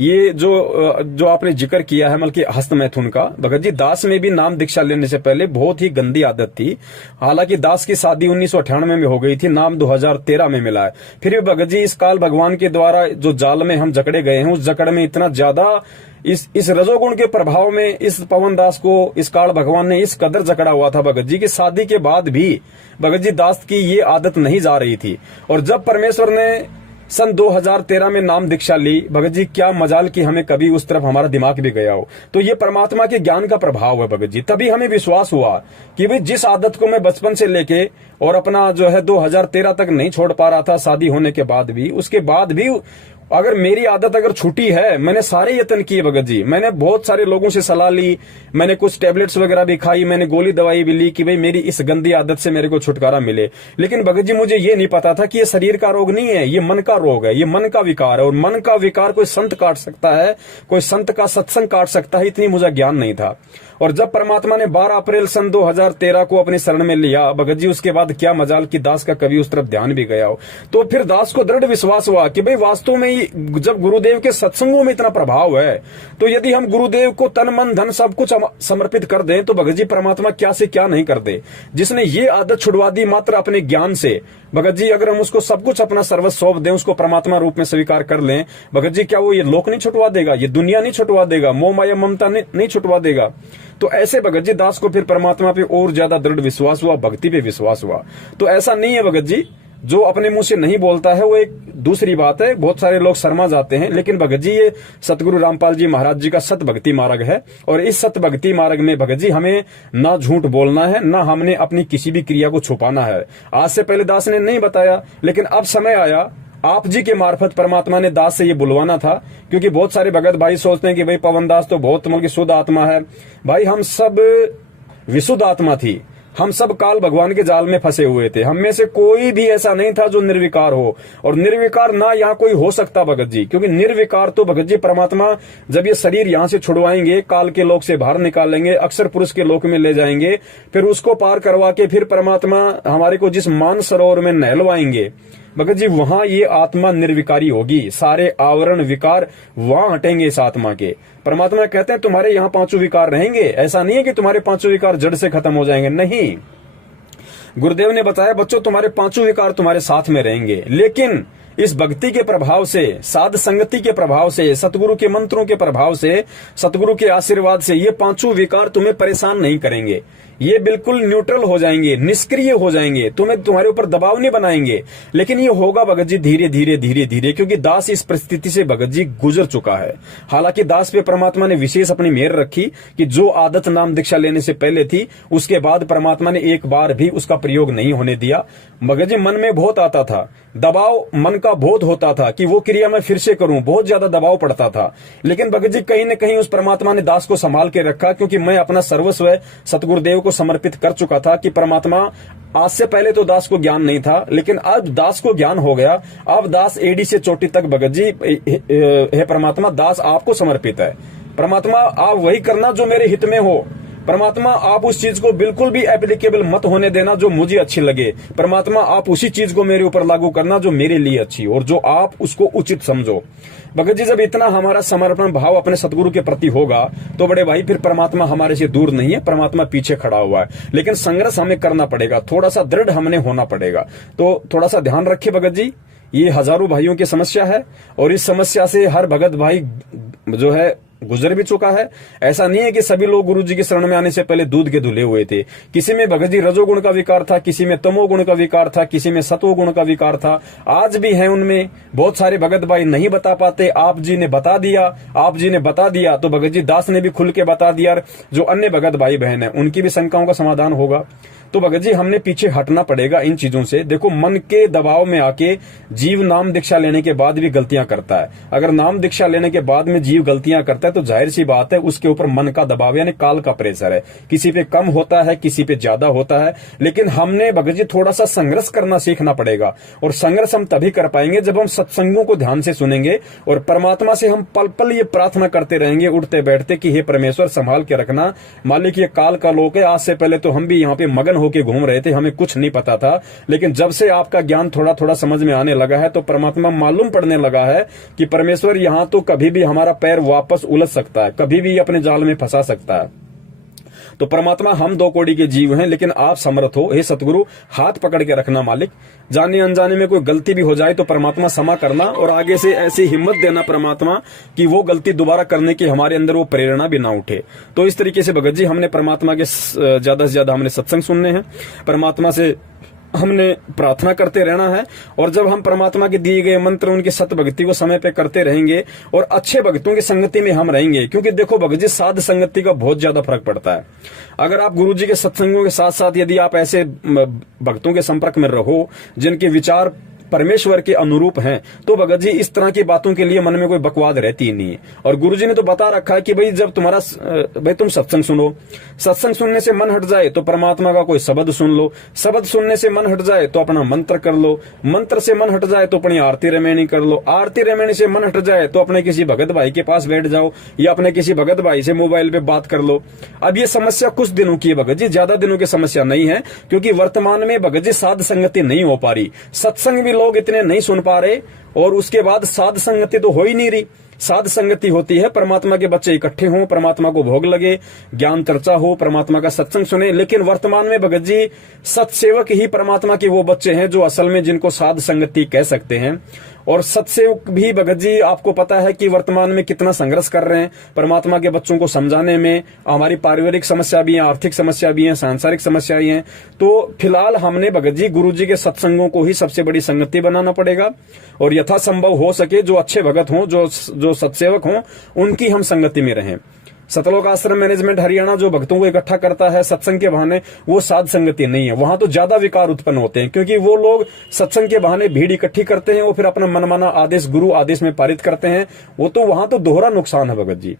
ये जो आपने जिक्र किया है मतलब हस्त मैथुन का। भगत जी दास में भी नाम दीक्षा लेने से पहले बहुत ही गंदी आदत थी। हालांकि दास की शादी 1998 में हो गई थी, नाम 2013 में मिला है। फिर भी भगत जी इस काल भगवान के द्वारा जो जाल में हम जकड़े गए हैं, उस जकड़ में इतना ज्यादा इस रजोगुण के प्रभाव में इस पवन दास को इस काल भगवान ने इस कदर जकड़ा हुआ था भगत जी की शादी के बाद भी भगत जी दास की ये आदत नहीं जा रही थी। और जब परमेश्वर ने सन 2013 में नाम दीक्षा ली, भगत जी क्या मजाल कि हमें कभी उस तरफ हमारा दिमाग भी गया हो। तो ये परमात्मा के ज्ञान का प्रभाव है भगत जी। तभी हमें विश्वास हुआ कि भाई जिस आदत को मैं बचपन से लेके और अपना जो है 2013 तक नहीं छोड़ पा रहा था, शादी होने के बाद भी, उसके बाद भी अगर मेरी आदत अगर छूटी है, मैंने सारे यत्न किए भगत जी, मैंने बहुत सारे लोगों से सलाह ली, मैंने कुछ टेबलेट्स वगैरह भी खाई, मैंने गोली दवाई भी ली कि भाई मेरी इस गंदी आदत से मेरे को छुटकारा मिले। लेकिन भगत जी मुझे ये नहीं पता था कि ये शरीर का रोग नहीं है, ये मन का रोग है, ये मन का विकार है। और मन का विकार कोई संत काट सकता है, कोई संत का सत्संग काट सकता है, इतनी मुझे ज्ञान नहीं था। और जब परमात्मा ने 12 अप्रैल सन 2013 को अपनी शरण में लिया भगत जी, उसके बाद क्या मजाल कि दास का कभी उस तरफ ध्यान भी गया हो। तो फिर दास को दृढ़ विश्वास हुआ कि भाई वास्तव में जब गुरुदेव के सत्संगों में इतना प्रभाव है, तो यदि हम गुरुदेव को तन मन धन सब कुछ समर्पित कर दें तो भगत जी परमात्मा क्या से क्या नहीं कर दे। जिसने ये आदत छुड़वा दी मात्र अपने ज्ञान से, भगत जी अगर हम उसको सब कुछ अपना सर्वस्व सौंप दें, उसको परमात्मा रूप में स्वीकार कर लें, भगत जी क्या वो ये लोक नहीं छुटवा देगा, ये दुनिया नहीं छुटवा देगा, मोह माया ममता नहीं छुटवा देगा। तो ऐसे भगत जी दास को फिर परमात्मा पे और ज्यादा दृढ़ विश्वास हुआ, भक्ति पे विश्वास हुआ। तो ऐसा नहीं है भगत जी, जो अपने मुंह से नहीं बोलता है वो एक दूसरी बात है, बहुत सारे लोग शर्मा जाते हैं। लेकिन भगत जी ये सतगुरु रामपाल जी महाराज जी का सत भक्ति मार्ग है, और इस सत भक्ति मार्ग में भगत जी हमें ना झूठ बोलना है, ना हमने अपनी किसी भी क्रिया को छुपाना है। आज से पहले दास ने नहीं बताया, लेकिन अब समय आया, आप जी के मार्फत परमात्मा ने दास से ये बुलवाना था। क्योंकि बहुत सारे भगत भाई सोचते हैं कि भाई पवन दास तो बहुत मतलब शुद्ध आत्मा है। भाई हम सब विशुद्ध आत्मा थी, हम सब काल भगवान के जाल में फंसे हुए थे। हम में से कोई भी ऐसा नहीं था जो निर्विकार हो, और निर्विकार ना यहाँ कोई हो सकता भगत जी, क्योंकि निर्विकार तो भगत जी परमात्मा जब ये शरीर यहाँ से छुड़वाएंगे, काल के लोक से बाहर निकालेंगे, अक्षर पुरुष के लोक में ले जाएंगे, फिर उसको पार करवा के फिर परमात्मा हमारे को जिस मान सरोवर में नहलवाएंगे भगत जी, वहां ये आत्मा निर्विकारी होगी। सारे आवरण विकार वहां हटेंगे इस आत्मा के। परमात्मा कहते हैं तुम्हारे यहाँ 5 विकार रहेंगे, ऐसा नहीं है कि तुम्हारे 5 विकार जड़ से खत्म हो जाएंगे, नहीं। गुरुदेव ने बताया बच्चों तुम्हारे 5 विकार तुम्हारे साथ में रहेंगे, लेकिन इस भक्ति के प्रभाव से, साध संगति के प्रभाव से, सतगुरु के मंत्रों के प्रभाव से, सतगुरु के आशीर्वाद से ये 5 विकार तुम्हें परेशान नहीं करेंगे। ये बिल्कुल न्यूट्रल हो जाएंगे, निष्क्रिय हो जाएंगे, तुम्हारे ऊपर दबाव नहीं बनाएंगे। लेकिन ये होगा भगत जी धीरे धीरे धीरे धीरे, क्योंकि दास इस परिस्थिति से भगत जी गुजर चुका है। हालांकि दास पे परमात्मा ने विशेष अपनी मेहर रखी कि जो आदत नाम दीक्षा लेने से पहले थी, उसके बाद परमात्मा ने एक बार भी उसका प्रयोग नहीं होने दिया। भगत जी मन में बहुत आता था दबाव मन का बहुत होता था कि वो क्रिया मैं फिर से करूं, बहुत ज्यादा दबाव पड़ता था। लेकिन भगत जी कहीं न कहीं उस परमात्मा ने दास को संभाल के रखा, क्योंकि मैं अपना सर्वस्व सतगुरुदेव को समर्पित कर चुका था कि परमात्मा, आज से पहले तो दास को ज्ञान नहीं था, लेकिन अब दास को ज्ञान हो गया। अब दास एडी से चोटी तक भगत जी, हे परमात्मा, दास आपको समर्पित है। परमात्मा आप वही करना जो मेरे हित में हो। परमात्मा आप उस चीज को बिल्कुल भी एप्लीकेबल मत होने देना जो मुझे अच्छी लगे। परमात्मा आप उसी चीज को मेरे ऊपर लागू करना जो मेरे लिए अच्छी और जो आप उसको उचित समझो। भगत जी जब इतना हमारा समर्पण भाव अपने सतगुरु के प्रति होगा तो बड़े भाई फिर परमात्मा हमारे से दूर नहीं है, परमात्मा पीछे खड़ा हुआ है। लेकिन संघर्ष हमें करना पड़ेगा, थोड़ा सा दृढ़ हमने होना पड़ेगा। तो थोड़ा सा ध्यान रखिए भगत जी, ये हजारों भाइयों की समस्या है और इस समस्या से हर भगत भाई जो है गुजर भी चुका है। ऐसा नहीं है कि सभी लोग गुरु जी की शरण में आने से पहले दूध के धुले हुए थे। किसी में भगत जी रजोगुण का विकार था, किसी में तमोगुण का विकार था, किसी में सतोगुण का विकार था। आज भी है उनमें। बहुत सारे भगत भाई नहीं बता पाते, आप जी ने बता दिया। आप जी ने बता दिया तो भगत जी दास ने भी खुल के बता दिया। जो अन्य भगत भाई बहन है उनकी भी शंकाओं का समाधान होगा। तो भगत जी हमने पीछे हटना पड़ेगा इन चीजों से। देखो, मन के दबाव में आके जीव नाम दीक्षा लेने के बाद भी गलतियां करता है। अगर नाम दीक्षा लेने के बाद में जीव गलतियां करता है तो जाहिर सी बात है उसके ऊपर मन का दबाव यानी काल का प्रेशर है। किसी पे कम होता है, किसी पे ज्यादा होता है। लेकिन हमने भगत जी थोड़ा सा संघर्ष करना सीखना पड़ेगा और संघर्ष हम तभी कर पाएंगे जब हम सत्संगों को ध्यान से सुनेंगे और परमात्मा से हम पल पल ये प्रार्थना करते रहेंगे उठते बैठते कि हे परमेश्वर संभाल के रखना। मालिक ये काल का लोक है। आज से पहले तो हम भी यहाँ पे मगन होके घूम रहे थे, हमें कुछ नहीं पता था। लेकिन जब से आपका ज्ञान थोड़ा थोड़ा समझ में आने लगा है तो परमात्मा मालूम पड़ने लगा है कि परमेश्वर यहाँ तो कभी भी हमारा पैर वापस उलझ सकता है, कभी भी अपने जाल में फंसा सकता है। तो परमात्मा हम दो कोड़ी के जीव हैं, लेकिन आप समर्थ हो। हे सतगुरु हाथ पकड़ के रखना मालिक। जाने अनजाने में कोई गलती भी हो जाए तो परमात्मा क्षमा करना और आगे से ऐसी हिम्मत देना परमात्मा कि वो गलती दोबारा करने की हमारे अंदर वो प्रेरणा भी ना उठे। तो इस तरीके से भगत जी हमने परमात्मा के ज्यादा से ज्यादा हमने सत्संग सुनने हैं, परमात्मा से हमने प्रार्थना करते रहना है। और जब हम परमात्मा के दिए गए मंत्र उनकी सत भक्ति को समय पे करते रहेंगे और अच्छे भक्तों की संगति में हम रहेंगे, क्योंकि देखो भगत जी साध संगति का बहुत ज्यादा फर्क पड़ता है। अगर आप गुरु जी के सत्संगों के साथ साथ यदि आप ऐसे भक्तों के संपर्क में रहो जिनके विचार परमेश्वर के अनुरूप हैं तो भगत जी इस तरह की बातों के लिए मन में कोई बकवाद रहती ही नहीं है। और गुरुजी ने तो बता रखा है कि भाई जब तुम सत्संग सुनो, सत्संग सुनने से मन हट जाए तो परमात्मा का कोई शब्द सुन लो, शब्द सुनने से मन हट जाए तो अपना मंत्र कर लो, मंत्र से मन हट जाए तो अपनी आरती रमैनी कर लो, आरती रमैनी से मन हट जाए तो अपने किसी भगत भाई के पास बैठ जाओ या अपने किसी भगत भाई से मोबाइल पे बात कर लो। अब ये समस्या कुछ दिनों की है भगत जी, ज्यादा दिनों की समस्या नहीं है, क्योंकि वर्तमान में भगत जी साध संगति नहीं हो पा रही, सत्संग भी लोग इतने नहीं सुन पा रहे और उसके बाद साध संगति तो हो ही नहीं रही। साध संगति होती है परमात्मा के बच्चे इकट्ठे हों, परमात्मा को भोग लगे, ज्ञान चर्चा हो, परमात्मा का सत्संग सुने। लेकिन वर्तमान में भगत जी सत्सेवक ही परमात्मा के वो बच्चे हैं जो असल में जिनको साध संगति कह सकते हैं। और सत्सेवक भी भगत जी आपको पता है कि वर्तमान में कितना संघर्ष कर रहे हैं परमात्मा के बच्चों को समझाने में। हमारी पारिवारिक समस्या भी है, आर्थिक समस्या भी है, सांसारिक समस्याएं हैं। तो फिलहाल हमने भगत जी गुरु जी के सत्संगों को ही सबसे बड़ी संगति बनाना पड़ेगा और यथासंभव हो सके जो अच्छे भगत हों, जो सत्सेवक हों, उनकी हम संगति में रहें। सतलोक आश्रम मैनेजमेंट हरियाणा जो भक्तों को इकट्ठा करता है सत्संग के बहाने, वो साध संगति नहीं है। वहां तो ज्यादा विकार उत्पन्न होते हैं, क्योंकि वो लोग सत्संग के बहाने भीड़ इकट्ठी करते हैं, वो फिर अपना मनमाना आदेश गुरु आदेश में पारित करते हैं। वो तो वहां तो दोहरा नुकसान है भगत जी।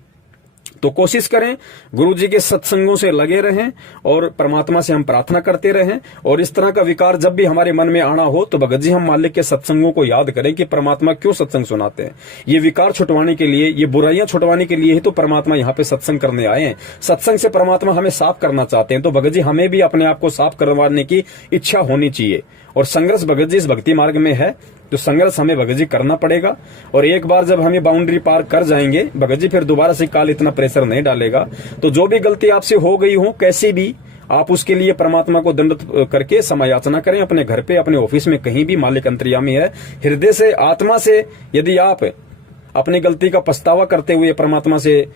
तो कोशिश करें गुरु जी के सत्संगों से लगे रहें और परमात्मा से हम प्रार्थना करते रहें। और इस तरह का विकार जब भी हमारे मन में आना हो तो भगत जी हम मालिक के सत्संगों को याद करें कि परमात्मा क्यों सत्संग सुनाते हैं। ये विकार छुटवाने के लिए, ये बुराइयां छुटवाने के लिए ही तो परमात्मा यहाँ पे सत्संग करने आए हैं। सत्संग से परमात्मा हमें साफ करना चाहते हैं। तो भगत जी हमें भी अपने आप को साफ करवाने की इच्छा होनी चाहिए। और संघर्ष भगत जी इस भक्ति मार्ग में है तो संघर्ष हमें भगत जी करना पड़ेगा। और एक बार जब हम ये बाउंड्री पार कर जाएंगे भगत जी फिर दोबारा से काल इतना प्रेशर नहीं डालेगा। तो जो भी गलती आपसे हो गई हो कैसी भी, आप उसके लिए परमात्मा को दंडित करके क्षमा याचना करें। अपने घर पे, अपने ऑफिस में, कहीं भी मालिक अंतर्यामी है। हृदय से, आत्मा से यदि आप अपनी गलती का पछतावा करते हुए परमात्मा से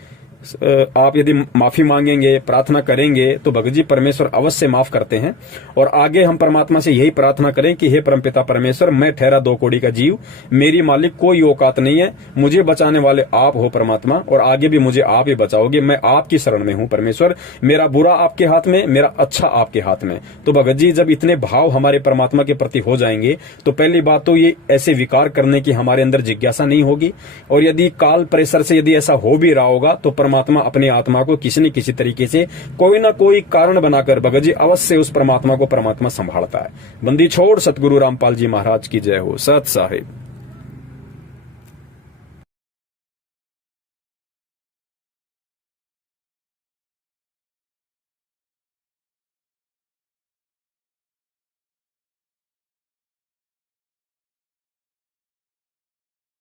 आप यदि माफी मांगेंगे, प्रार्थना करेंगे तो भगत जी परमेश्वर अवश्य माफ करते हैं। और आगे हम परमात्मा से यही प्रार्थना करें कि हे परमपिता परमेश्वर, मैं ठहरा 2 कौड़ी का जीव, मेरी मालिक कोई औकात नहीं है, मुझे बचाने वाले आप हो परमात्मा, और आगे भी मुझे आप ही बचाओगे। मैं आपकी शरण में हूं परमेश्वर, मेरा बुरा आपके हाथ में, मेरा अच्छा आपके हाथ में। तो भगत जी जब इतने भाव हमारे परमात्मा के प्रति हो जाएंगे तो पहली बात तो ये ऐसे विकार करने की हमारे अंदर जिज्ञासा नहीं होगी। और यदि काल प्रेशर से यदि ऐसा हो भी रहा होगा तो परमात्मा अपनी आत्मा को किसी न किसी तरीके से कोई ना कोई कारण बनाकर भगत जी अवश्य उस परमात्मा को परमात्मा संभालता है। बंदी छोड़ सतगुरु रामपाल जी महाराज की जय हो। सत साहिब।